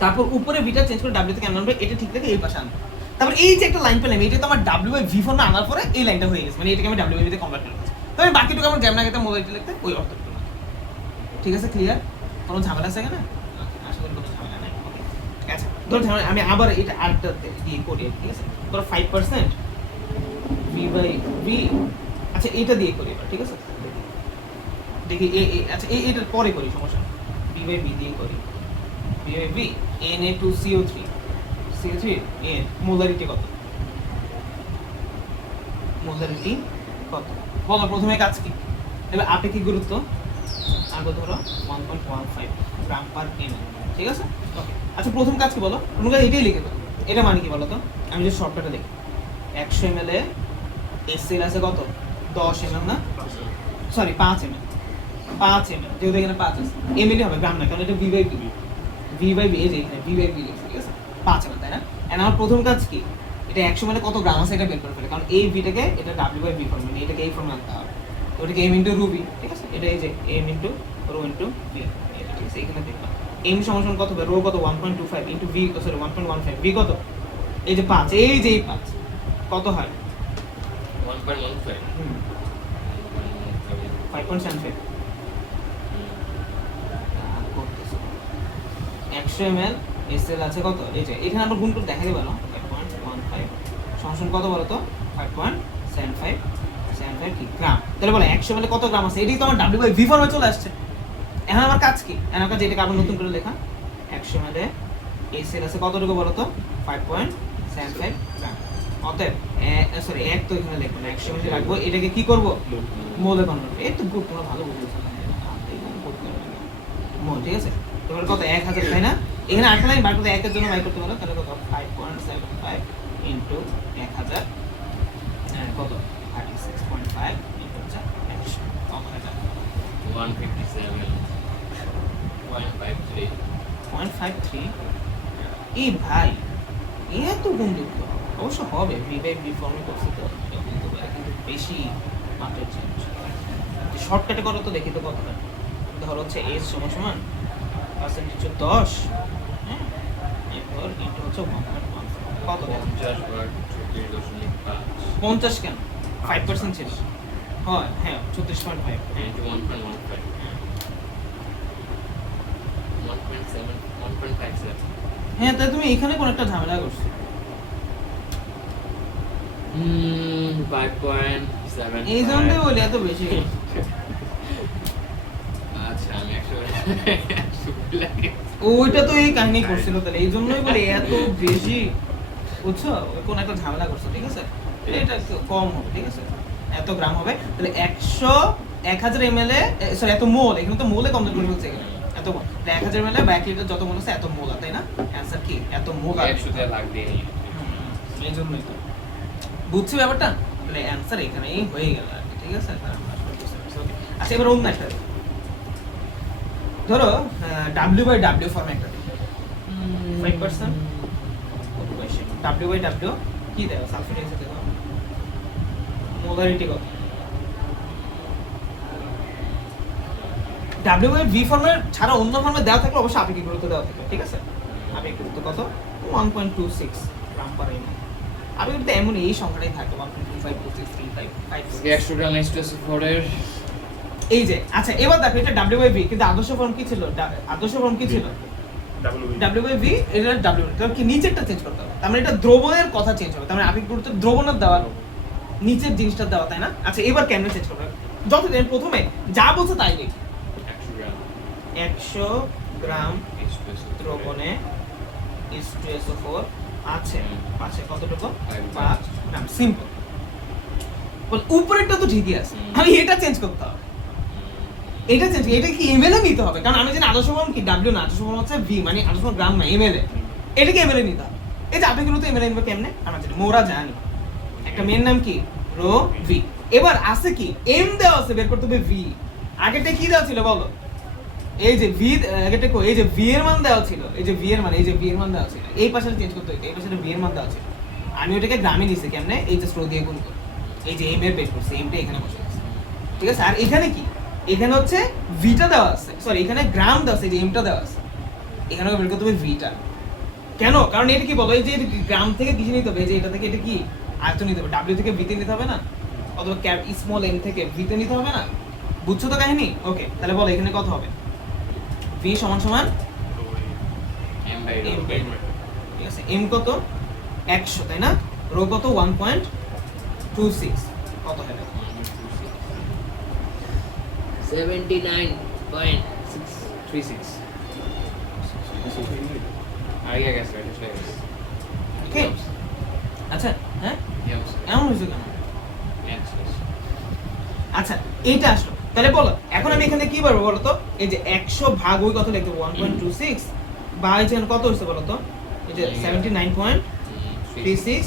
তারপর উপরে ভিটা চেঞ্জ করে W থেকে M আনবে এটা ঠিক রেখে এই পাশে আনবো তারপর এই যে একটা লাইন পেলাম এটা তো আমার W/V ফর্মে আনার পরে এই লাইনটা হয়ে গেছে মানে এটাকে আমি W/V তে কনভার্ট করে দিয়েছি তো আমি বাকিটুকু আমার জ্যাম না গেতে মোবাইলটা লিখতে ওই অর্থটুকু ঠিক আছে ক্লিয়ার কোনো ঝামেলা আছে এখানে আশা করি কোনো ঝামেলা নাই ওকে ঠিক আছে ধরো আমি আবার এটা আরেকটা দিয়ে করি ঠিক আছে ধরো 5% V/V আচ্ছা এটা দিয়ে করি এবার ঠিক আছে দেখি আচ্ছা এটার পরে করি সমস্যা V/V দিয়ে করি V/V Na2CO3 CO3 এ মোলারিটি কত বলো প্রথমে কাজ কি এবার আপেক্ষিক গুরুত্ব আগে ধরো 1.15 গ্রাম পার ml ঠিক আছে ওকে আচ্ছা প্রথম কাজ কি বলো তোমরা এটাই লিখে দাও এটা মানে কি বলো তো আমি যে শর্টকাটে দেখি 100 ml এ HCl আছে কত 10 ml না সরি 5 ml যেহেতু এখানে 5 আছে ml হবে গ্রাম না কারণ এটা V/V এই যে এখানে V/V লিখছি ঠিক আছে 5 ml তাই না এন্ড আমার প্রথম কাজ কি এটা 100 ml কত গ্রাম আছে এটা বের করে ফেলে কারণ এই ভিটাকে এটা W/V ফর্মে মানে এটাকে এই ফর্মে আনতে হবে ওটাকে m ইনটু রুবি ঠিক আছে এটা এই যে m into rho into v এটা ঠিক আছে এখানে দেখবা m সমান কত হবে রো কত 1.25 ইনটু v সরি 1.15 v কত এই যে 5 এই যে 5 কত হয় 1.15 5.75 100 ml HCl আছে কত এই যে এখানে আমরা গুণ করে দেখাই দিই বলো 5.15 সমান কত বলো তো 5.75 কি গ্রাম তাহলে বলো 100 ml কত গ্রাম আছে এটাই তো আমার W/V ফর্মে চলে আসছে এখন আমার কাজ কি এখন আমার কাজ এটাকে আবার নতুন করে লেখা 100 ml HCl আছে কতটুকু বলো তো 5.75 গ্রাম অতএব সরি এক তো এখানে লিখব না 100 ml রাখবো এটাকে কি করব মোলে কনভার্ট এই তো গুড তোমরা ভালো বুঝেছো মোল ঠিক আছে তোমার কত 1000 তাই না এখানে আরেকটা লাইন বার করতে 1 এর জন্য বাই করতে পারো তাহলে কত 5.75 ইনটু 1000 কত 36.5 ইনটু 100 কত হয় 157.53 এই ভাই এত বন্ধু অবশ্য হবে V/V ফর্মে করছি তো বলতে পারে কিন্তু বেশি মাত্রার চেঞ্জ শর্টকাটে করো তো দেখি তো কতটা ধরো হচ্ছে এস সমান পার্সেন্টেজ 10 হ্যাঁ এরপর ইনটু হচ্ছে 1.1 কত 50 কেন 5% ছিল হয় হ্যাঁ 36.5 into 1.15 1.57 হ্যাঁ তাই তুমি এখানে কোন একটা ঝামেলা করছো 5.7 এই জন্যই বলি এত বেশি আচ্ছা আমি একটু ওইটা তো এই কাহিনী করছিল তাহলে এই জন্যই বলি এত বেশি বুঝছো কোন একটা ঝামেলা করছো ঠিক আছে এটা একটু কম হবে ঠিক আছে এত গ্রাম হবে তাহলে 1000 ml সরি এত মোল এখানে তো মোলে কমপ্লিট করে ফেলছে এখানে এত মোল 1000 ml বা 1 লিটার যত মোল আছে এত মোল তাই না অ্যানসার কি এত মোল আর 100 তে লাগ দিয়ে এই জন্যই তো বুঝছো ব্যাপারটা তাহলে অ্যানসার এখানেই হয়ে গেল আর কি ঠিক আছে আচ্ছা এবার অন্য একটা ধরো W/W ফর্মে একটা 5% W/W কি দেয় সালফেট এসে দেখো মোলারিটি কত W/V ফর্মের ছাড়া অন্য ফর্মে দেওয়া থাকলে অবশ্যই আপেক্ষিক গুরুত্ব দেওয়া থাকবে ঠিক আছে আপেক্ষিক গুরুত্ব কত 1.26 গ্রাম পার ml আপেক্ষিক গুরুত্ব এমন এই সংখ্যাটাই থাকে 1.25 26 35 100 গ্রাম H2SO4 এর এই যে আচ্ছা এবার দেখো এটা W/V কিন্তু আদর্শ ফর্ম কি ছিল আদর্শ ফর্ম কি ছিল W/V এটা W, তাহলে কি নিচেরটা চেঞ্জ করতে হবে, তার মানে এটা দ্রবণের কথা চেঞ্জ হবে, তার মানে আপেক্ষিক গুরুত্ব দ্রবণের দেওয়া নিচের জিনিসটা দেওয়া, তাই না? আচ্ছা এবার কেমনে চেঞ্জ করবে, যত প্রথমে যা বলছে তাই লিখি। 100 গ্রাম দ্রবণে H2SO4 আছে, পাশে কতটুকু 5 গ্রাম, সিম্পল। বল উপরেরটা তো ঠিকই আছে, আমি এটা চেঞ্জ করতে হবে, এটা চেঞ্জ, এটা কি ml এ নিতে হবে, কারণ আমি জানি আদর্শ ফর্ম কি W না, আদর্শ ফর্ম হচ্ছে V, মানে আদর্শ ফর্ম গ্রাম না ml এ, এটাকে ml এ নিতে হবে। এই যে আপেক্ষিক গুরুত্ব ml এ নিবে কেমনে আমরা জানি, মোরা জানি একটা মেন নাম কি রো V। এবার আছে কি m দেওয়া আছে, বের করতে হবে V, আগেরটা কি দেওয়া ছিল বলো, এই যে V, আগেরটা কো, এই যে V এর মান দেওয়া ছিল, এই যে V এর মান, এই যে V এর মান দেওয়া ছিল, এই পাশে চেঞ্জ করতে হইতো, এই পাশে V এর মান দেওয়া ছিল, আমি ওটাকে গ্রামে নিছি কেমনে, এই যে স্লো দিয়ে গুণ করে, এই যে m এর বের করছি, m টা এখানে বসে আছে, ঠিক আছে। আর এখানে কি, এখানে হচ্ছে v টা দেওয়া আছে, সরি এখানে গ্রাম দেওয়া আছে, এই যে m টা দেওয়া আছে, এখানে বের করতে হবে v টা, কেন, কারণ এটা কি বলো, এই যে গ্রাম থেকে কিছু নিতে হবে, এই যে এটা থেকে এটা কি আয়তন নিতে হবে, w থেকে v তে নিতে হবে না, অথবা স্মল m থেকে v তে নিতে হবে না, বুঝছো তো কাহিনী? ওকে, তাহলে বলো এখানে কত হবে, v সমান সমান M by m rho. by rho, ঠিক আছে। m কত 100, তাই না, রো কত 1.26, কত হবে 79.636 আগে গেছে এটা চলে গেছে ওকে। আচ্ছা হ্যাঁ Yes. এমন হয়েছে কেন, Yes, yes. আচ্ছা এইটা আসলো, তাহলে বলো এখন আমি এখানে কি পারবো বলো তো, এই যে 100 ভাগ ওই কত লিখতে 1.26 বা এই যে কত হচ্ছে বলো তো, এই যে 79.36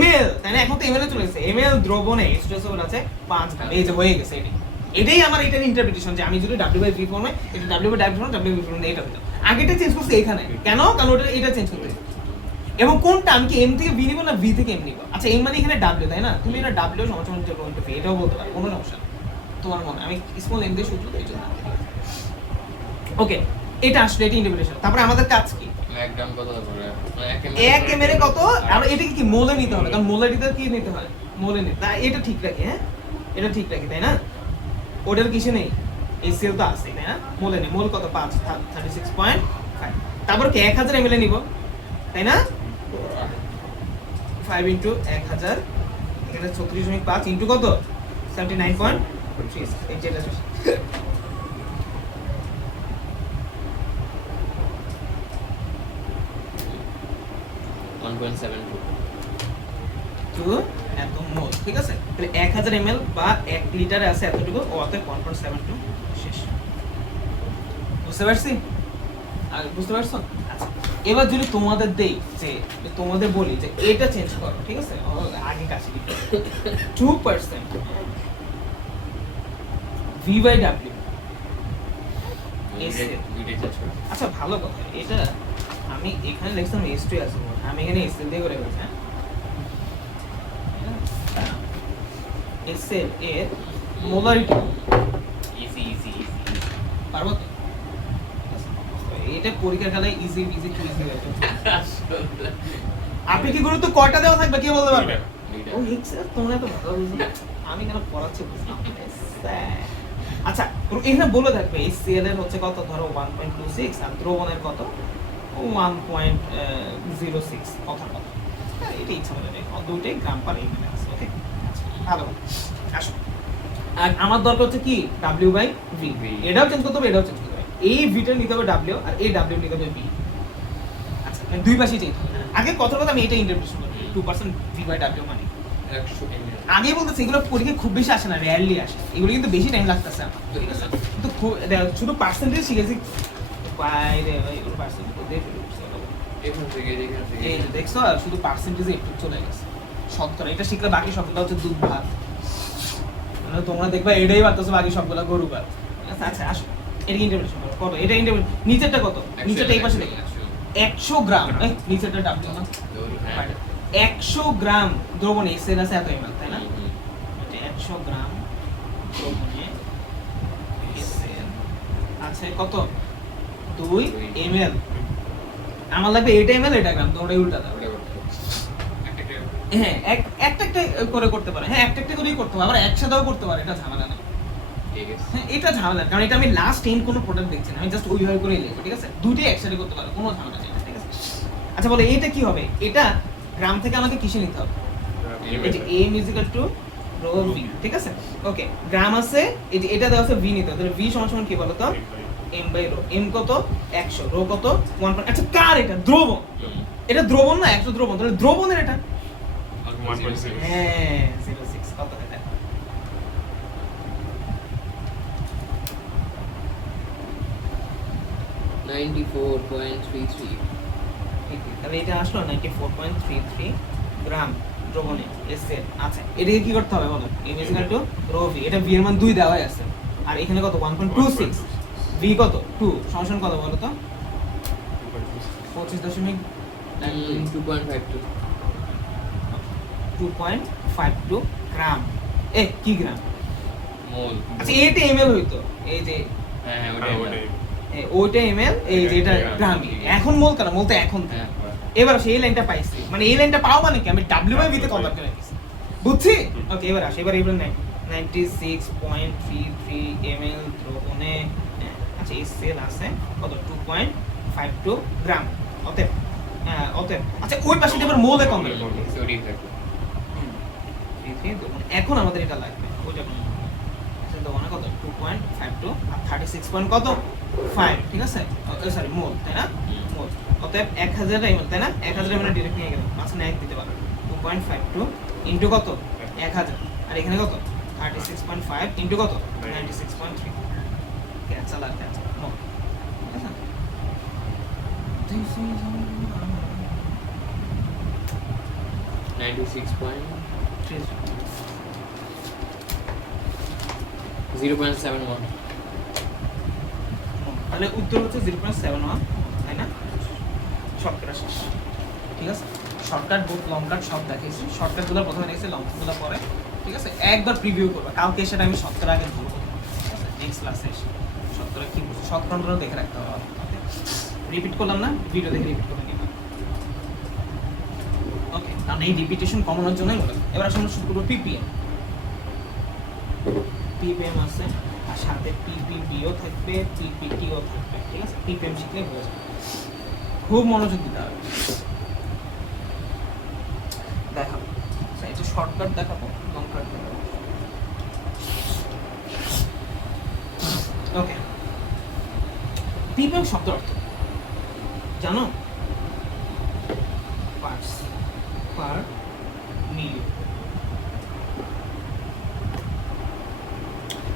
ml, তাই না, এখন তো ml এ চলে গেছে, ml দ্রবণে H2SO4 আছে 5 গ্রাম, এই যে হয়ে গেছে, এটাই আমার এটার ইন্টারপ্রিটেশন, যে আমি যদি W/V ফর্মে এটা W/W ফর্মে W/V ফর্মে এটা হতো, আগেটা চেঞ্জ করছে এখানে কেন, কারণ ওটা এটা চেঞ্জ করতে হবে। এবং কোনটা আমি কি m থেকে v নিব না v থেকে m নিব, আচ্ছা m মানে এখানে w, তাই না, তুমি এটা w সমান সমান রো ইনটু v এটাও বলতে পারো, কোনো সমস্যা নেই, তোমার মনে, আমি স্মল m দিয়ে সূত্র এই জন্য। ওকে, এটা আসলে এটা ইন্টারপ্রিটেশন। তারপরে আমাদের কাজ কি, 1 গ্রাম কত হবে? 1 ml এ কত, আমরা এটাকে কি মোলে নিতে হবে, কারণ মোলারিটি কি নিতে হয়, মোলে নিতে, তাই এটা ঠিক রাখি, হ্যাঁ এটা ঠিক রাখি, তাই না, ওটার কিছু নেই, এই সেল তো আছে, তাই না, মোলে নেই, মোল কত 5 36.5, তারপর কি 1000 ml এ নিব, তাই না, 5 ইনটু 1000, এখানে 36.5 ইনটু কত 79.3, এই যেটা 1.72 টু এত মোল, ঠিক আছে, তাহলে 1000 ml বা 1 লিটারে আছে এতটুকু, ও অতএব 1.72 শেষ, বুঝতে পারছি, আর বুঝতে পারছো? আচ্ছা এবার যদি তোমাদের দেই, যে তোমাদের বলি যে এটা চেঞ্জ করো, ঠিক আছে, আগে কাছে 2% v/w, আচ্ছা ভালো কথা, এটা আমি এখানে লিখলাম H2SO4, আমি এখানে SL দিয়ে করে বলছি, হ্যাঁ SL এর মোলারিটি ইজি ইজি ইজি পারবো তো, এটা পরীক্ষার কালে ইজি ইজি টু ইজি হয়ে যাবে। আপনি কি গুরুত্ব কয়টা দেওয়া থাকবে কে বলতে পারবে? ও এক্সেল তোমরা তো ভালো বুঝো, আমি কেন পড়াচ্ছি বুঝলাম। আচ্ছা এখানে বলে থাকবে এই সেল এর হচ্ছে কত, ধরো 1.26 আর দ্রবণের কত 1.06 কথা কথা, এটা ইচ্ছা মতো নেই, দুটোই গ্রাম পার এমএল আছে। ওকে ভালো, আসো আর আমার দরকার হচ্ছে কি W/V, এটাও চেঞ্জ করতে হবে, এটাও চেঞ্জ করতে হবে, এই ভিটা নিতে হবে W আর এই W নিতে হবে V। আচ্ছা দুই পাশেই চেঞ্জ হবে, আগে কথার কথা আমি এটা ইন্টারপ্রিটেশন করি 2% V/W মানে 100 ml আগে বলতেছি এগুলো পরীক্ষা খুব বেশি আসে না, রেয়ারলি আসে, এগুলো কিন্তু বেশি টাইম লাগতেছে আমার, ঠিক আছে, কিন্তু শুধু পার্সেন্টেজ শিখেছি বাইরে, এগুলো পার্সেন্টেজ দেখে এখান থেকে এই যে দেখছো শুধু পার্সেন্টেজে একটু চলে গেছে, শতকরা এটা শিখলে বাকি সবগুলো হচ্ছে দুধ ভাত, মানে তোমরা দেখবা এটাই বাড়তেছে, বাকি সবগুলো গরু ভাত। আচ্ছা আসো এটা ইন্টারপ্রিটেশন করো, কত এটা ইন্টারপ্রিটেশন, নিচেরটা কত, নিচেরটা এই পাশে দেখো 100 গ্রাম, নিচেরটা W না 100 গ্রাম দ্রবণে এক্সেল আছে এত ml, তাই না, 100 গ্রাম দ্রবণে এক্সেল আছে কত 2 ml, আমার লাগবে এটা ml এটা গ্রাম, তোমরা উল্টা দাও, হ্যাঁ একটা একটা করে করতে পারে, হ্যাঁ একটা একটা করেই করতে পারে, আবার একসাথেও করতে পারে, এটা ঝামেলা নেই, ঠিক আছে হ্যাঁ এটা ঝামেলা, কারণ এটা আমি লাস্ট এন্ড কোনো প্রোডাক্ট দেখছি না, আমি জাস্ট ওইভাবে করেই লিখবো, ঠিক আছে? দুইটাই একসাথে করতে পারো, কোনো ঝামেলা নেই, ঠিক আছে? আচ্ছা বলো এটা কি হবে? এটা গ্রাম থেকে আমাকে কিসে নিতে হবে? এই যে m equal to rho v, ঠিক আছে? ওকে, গ্রাম আছে, এই যে এটা দেওয়া আছে v নিতে হবে, তাহলে v সমান সমান কি বলো তো? m by rho. m কত? 100, রো কত? 1. আচ্ছা কার এটা? দ্রবণ। এটা দ্রবণ না, 100 দ্রবণ, তাহলে দ্রবণের এটা? 1.6 হ্যাঁ 06 কত এটা? তাহলে এটা আসলো 94.33 গ্রাম দ্রবণে এসে। আচ্ছা এটাকে কি করতে হবে বলো? m equal to rho v, এটা v এর মান 2 দেওয়াই আছে, আর এখানে কত? 1.26, v কত? 2 সমান কত বলো তো? 25.252 গ্রাম। এ কি গ্রাম? মোল আচ্ছা এটা ml হইতো, এই যে হ্যাঁ হ্যাঁ, ওটাই ওটাই। ওইটা ml, এই যে এটা গ্রাম। এখন মোল কেন? মোল তো এখন থাকে। হ্যাঁ এবার সেই লাইনটা পাইছি, মানে এই লাইনটা পাও মানে কি আমি w/v তে কনভার্ট করে দিছি, বুঝছি? ওকে এবার আসে, এবার 96.33 ml দ্রবণে, আচ্ছা এই সেল আছে কত? 2.52 গ্রাম। অতএব অতএব আচ্ছা ওই পাশে এবার মোলে কনভার্ট করব। সরি থাকবে এখন আমাদের এটা লাগবে, ওইটা আচ্ছা দ্রবণে কত? 2.52 আর 36 পয়েন্ট কত? 5, ঠিক আছে? সরি মোল, তাই না? মোল। অতএব 1000 ml, তাই না? 1000 ml ডাইরেক্ট নিয়ে গেলাম, মাঝখানে 1 দিতে পারো। 2.52 ইনটু কত? 1000, আর এখানে কত? 36.5 ইনটু কত? 96.3। ক্যান্সেল আর ক্যান্সেল, মোল, ঠিক আছে? This is 0.71 তাহলে উত্তর হচ্ছে 0.71, তাই না? শর্টকাট শেষ, ঠিক আছে? শর্টকাট বুক লং কাট সব দেখাইছি, শর্টকাটগুলো প্রথমে দেখছি, লং কাটগুলো পরে, ঠিক আছে? একবার প্রিভিউ করবা, কালকে সেটা আমি শর্টকাট আগে বলবো, ঠিক আছে? নেক্সট ক্লাসে এসে শর্টকাট কি বলছি, শর্টকাটগুলো দেখে রাখতে হবে, রিপিট করলাম না, ভিডিও দেখে রিপিট করে নিলাম, ওকে? কারণ এই রিপিটেশন কমানোর জন্যই বলে। এবার আসলে আমরা শুরু করবো পিপিএম। পিপিএম আছে, আর সাথে পিপিবিও থাকবে, পিপিটিও থাকবে, ঠিক আছে? পিপিএম শিখলে হয়ে যাবে, খুব মনোযোগ দিতে হবে। দেখাবো, এটা শর্টকাট দেখাবো, লং কাট দেখাবো, ওকে? পিপিএম শব্দের অর্থ জানো? Parts per million.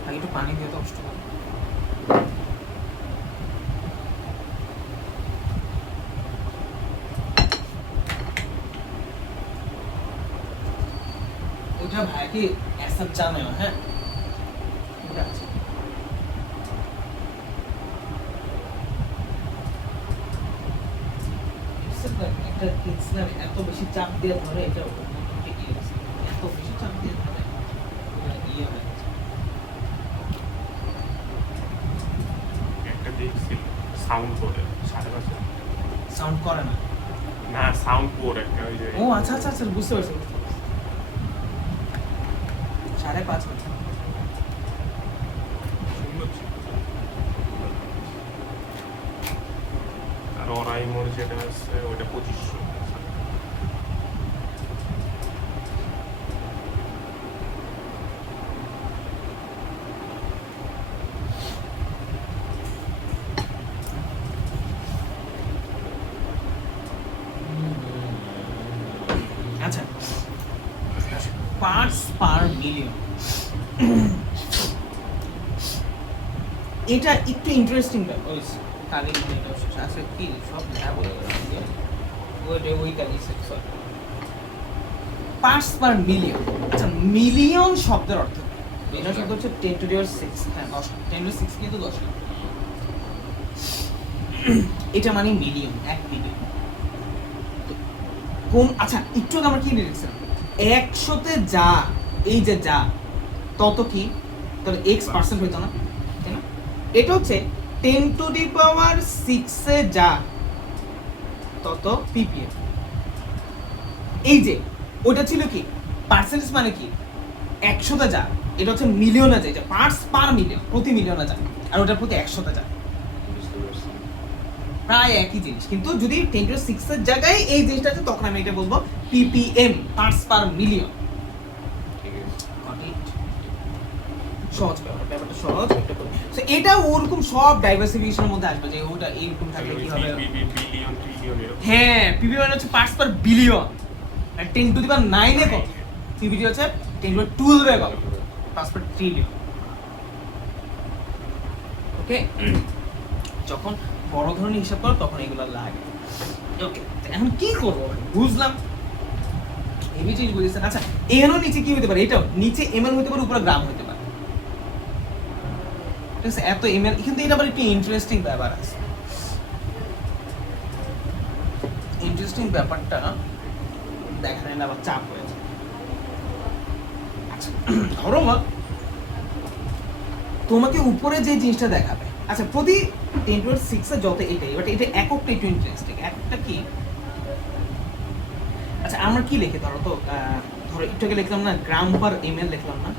আগে একটু পানি দিয়ে তো কষ্ট করে। ওটা ভাই কি অ্যাসাব জানে না, হ্যাঁ ওটা আছে। একটা কিডসরা এত বেশি চাপ দিয়ে ধরে, এটা এত বেশি চাপ দিয়ে ধরে ইয়ে হয়ে গেছে। একটা দেখছি সাউন্ড করে 5.5 সাউন্ড করে না? না সাউন্ড কোড একটা ওই যে ও আচ্ছা আচ্ছা আচ্ছা, বুঝতে পারছি, বুঝতে পারছি। 5.5 বছর। সুন্দর ছিল। আর ওরাই মোর যেটা আছে ওইটা 2500। আচ্ছা, পার্টস পার মিলিয়ন, এটা একটু ইন্টারেস্টিং ব্যাপার। ওই কালি এটা আছে কি সব লেখা বলে ওইটা ওই কালি সরি, পার্টস পার মিলিয়ন। আচ্ছা মিলিয়ন শব্দের অর্থ কি? মিলিয়ন শব্দ হচ্ছে 10 to the power 6, হ্যাঁ 10, 10 to 6 কিন্তু 10 না, এটা মানে মিলিয়ন, 1 মিলিয়ন। কোন আচ্ছা একটু আগে আমরা কি লিখছিলাম? 100তে যা, এই যে যা তত কি, তাহলে x% হইতো না, তাই না? এটা হচ্ছে 10 to the power 6 এ যা তত ppm। এই যে ওটা ছিল কি পার্সেন্টেজ, মানে কি 100তে যা এটা হচ্ছে মিলিয়নে যায়, যে পার্টস পার মিলিয়ন, প্রতি মিলিয়নে যায়, আর ওটা প্রতি 100-তে যায়। বুঝতে পারছি। প্রায় একই জিনিস, কিন্তু যদি 10⁶ এর জায়গায় এই জিনিসটা আছে তখন আমি এটা বলবো ppm, পার্টস পার মিলিয়ন। ঠিক আছে। সহজ ব্যাপারটা সহজ একটা করে। সো এটা ওরকম সব ডাইভার্সিফিকেশনের মধ্যে আসবে, যে ওটা এইরকম থাকলে কি হবে। বিলিয়ন ট্রিলিয়ন এরকম। হ্যাঁ, পিপি মানে হচ্ছে পার্টস পার বিলিয়ন, আর 10⁹ এ কত, পিপিটি হচ্ছে 10⁻12 এ কত, পার্টস পার ট্রিলিয়ন। ওকে, যখন বড় ধরনের হিসাব করো তখন এগুলো লাগে। ওকে, এখন কি করবো, বুঝলাম এবি জিনিস বুঝেছেন। আচ্ছা, এনও নিচে কি হতে পারে, এটাও নিচে এমএল হতে পারে, উপরে গ্রাম হতে পারে, ঠিক আছে। এত এমএল, কিন্তু এটা আবার একটু ইন্টারেস্টিং ব্যাপার আছে। ইন্টারেস্টিং ব্যাপারটা দেখা যায় না, আবার চাপ হয়ে যায়। আচ্ছা, ধরো তোমাকে উপরে যে জিনিসটা দেখাবে, আচ্ছা প্রতি 10⁶ এ যত এটাই, বাট এটা এককটা একটু ইন্টারেস্টিং। এককটা কি, আচ্ছা আমরা কি লিখে ধরো তো, ধরো একটু আগে লিখলাম না গ্রাম পার এমএল, লিখলাম না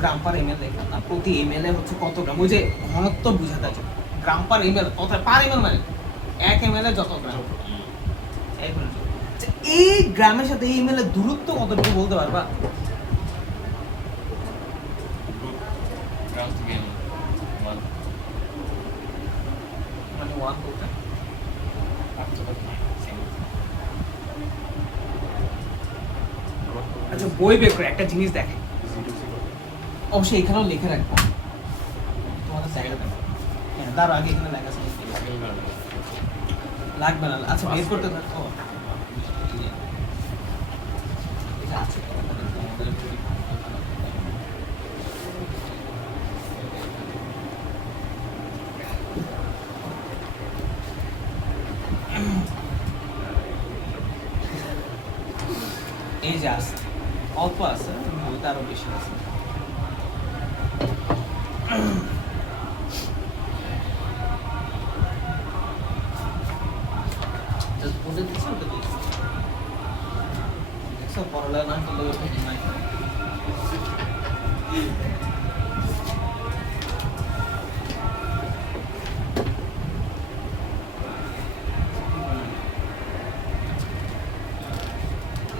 গ্রাম পার এমএল, লিখলাম না প্রতি এমএল এ হচ্ছে কত গ্রাম, ওই যে ঘনত্ব বুঝাতে আছে। গ্রাম পার এমএল কত, পার এমএল মানে 1 এমএল এ যত গ্রাম। আচ্ছা, এই গ্রামের সাথে এই এমএল এর দূরত্ব কতটুকু বলতে পারবা? গ্রাম থেকে এমন 1 মানে 1 বলতে আচ্ছা, বই বের করে একটা জিনিস দেখে, অবশ্যই এখানেও লিখে রাখবো তোমাদের জায়গা দেবো। হ্যাঁ, তার আগে এখানে লেখা আছে, লাগবে না। আচ্ছা, বের করতে থাকো। এটা আছে। এই যে আছে, অল্প আছে, বইতে আরো বেশি আছে। Just বলে দিচ্ছি, ওটা দিচ্ছি। দেখছো, পড়ালেখা না করলে ওটা কি নাই।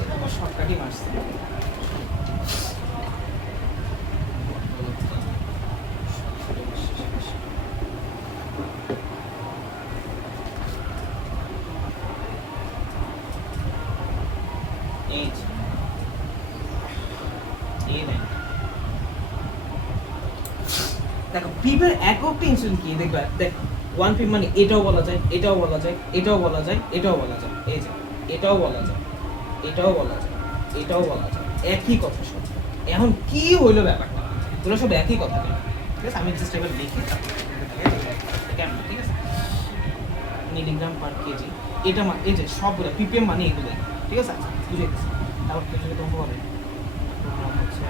এটা আমার শর্টকাটই মারছে। এই যে, এই দেখো। দেখো পিপের এককটা ইনসুলিন কি দেখবে, দেখ 1 পিপ মানে এটাও বলা যায়, এটাও বলা যায়, এটাও বলা যায়, এটাও বলা যায়, এই যে এটাও বলা যায়, এটাও বলা যায়, এটাও বলা যায়, একই কথা সব। এখন কি হইলো ব্যাপারটা, এগুলো সব একই কথা, ঠিক আছে। আমি জাস্ট এবার লিখি, কেমন, ঠিক আছে। মিলিগ্রাম পার কেজি, এটা এই যে সবগুলো পিপিএম মানে এগুলো, ঠিক আছে। বুঝে গেছি। তারপর কেউ যদি তোমাকে বলে হচ্ছে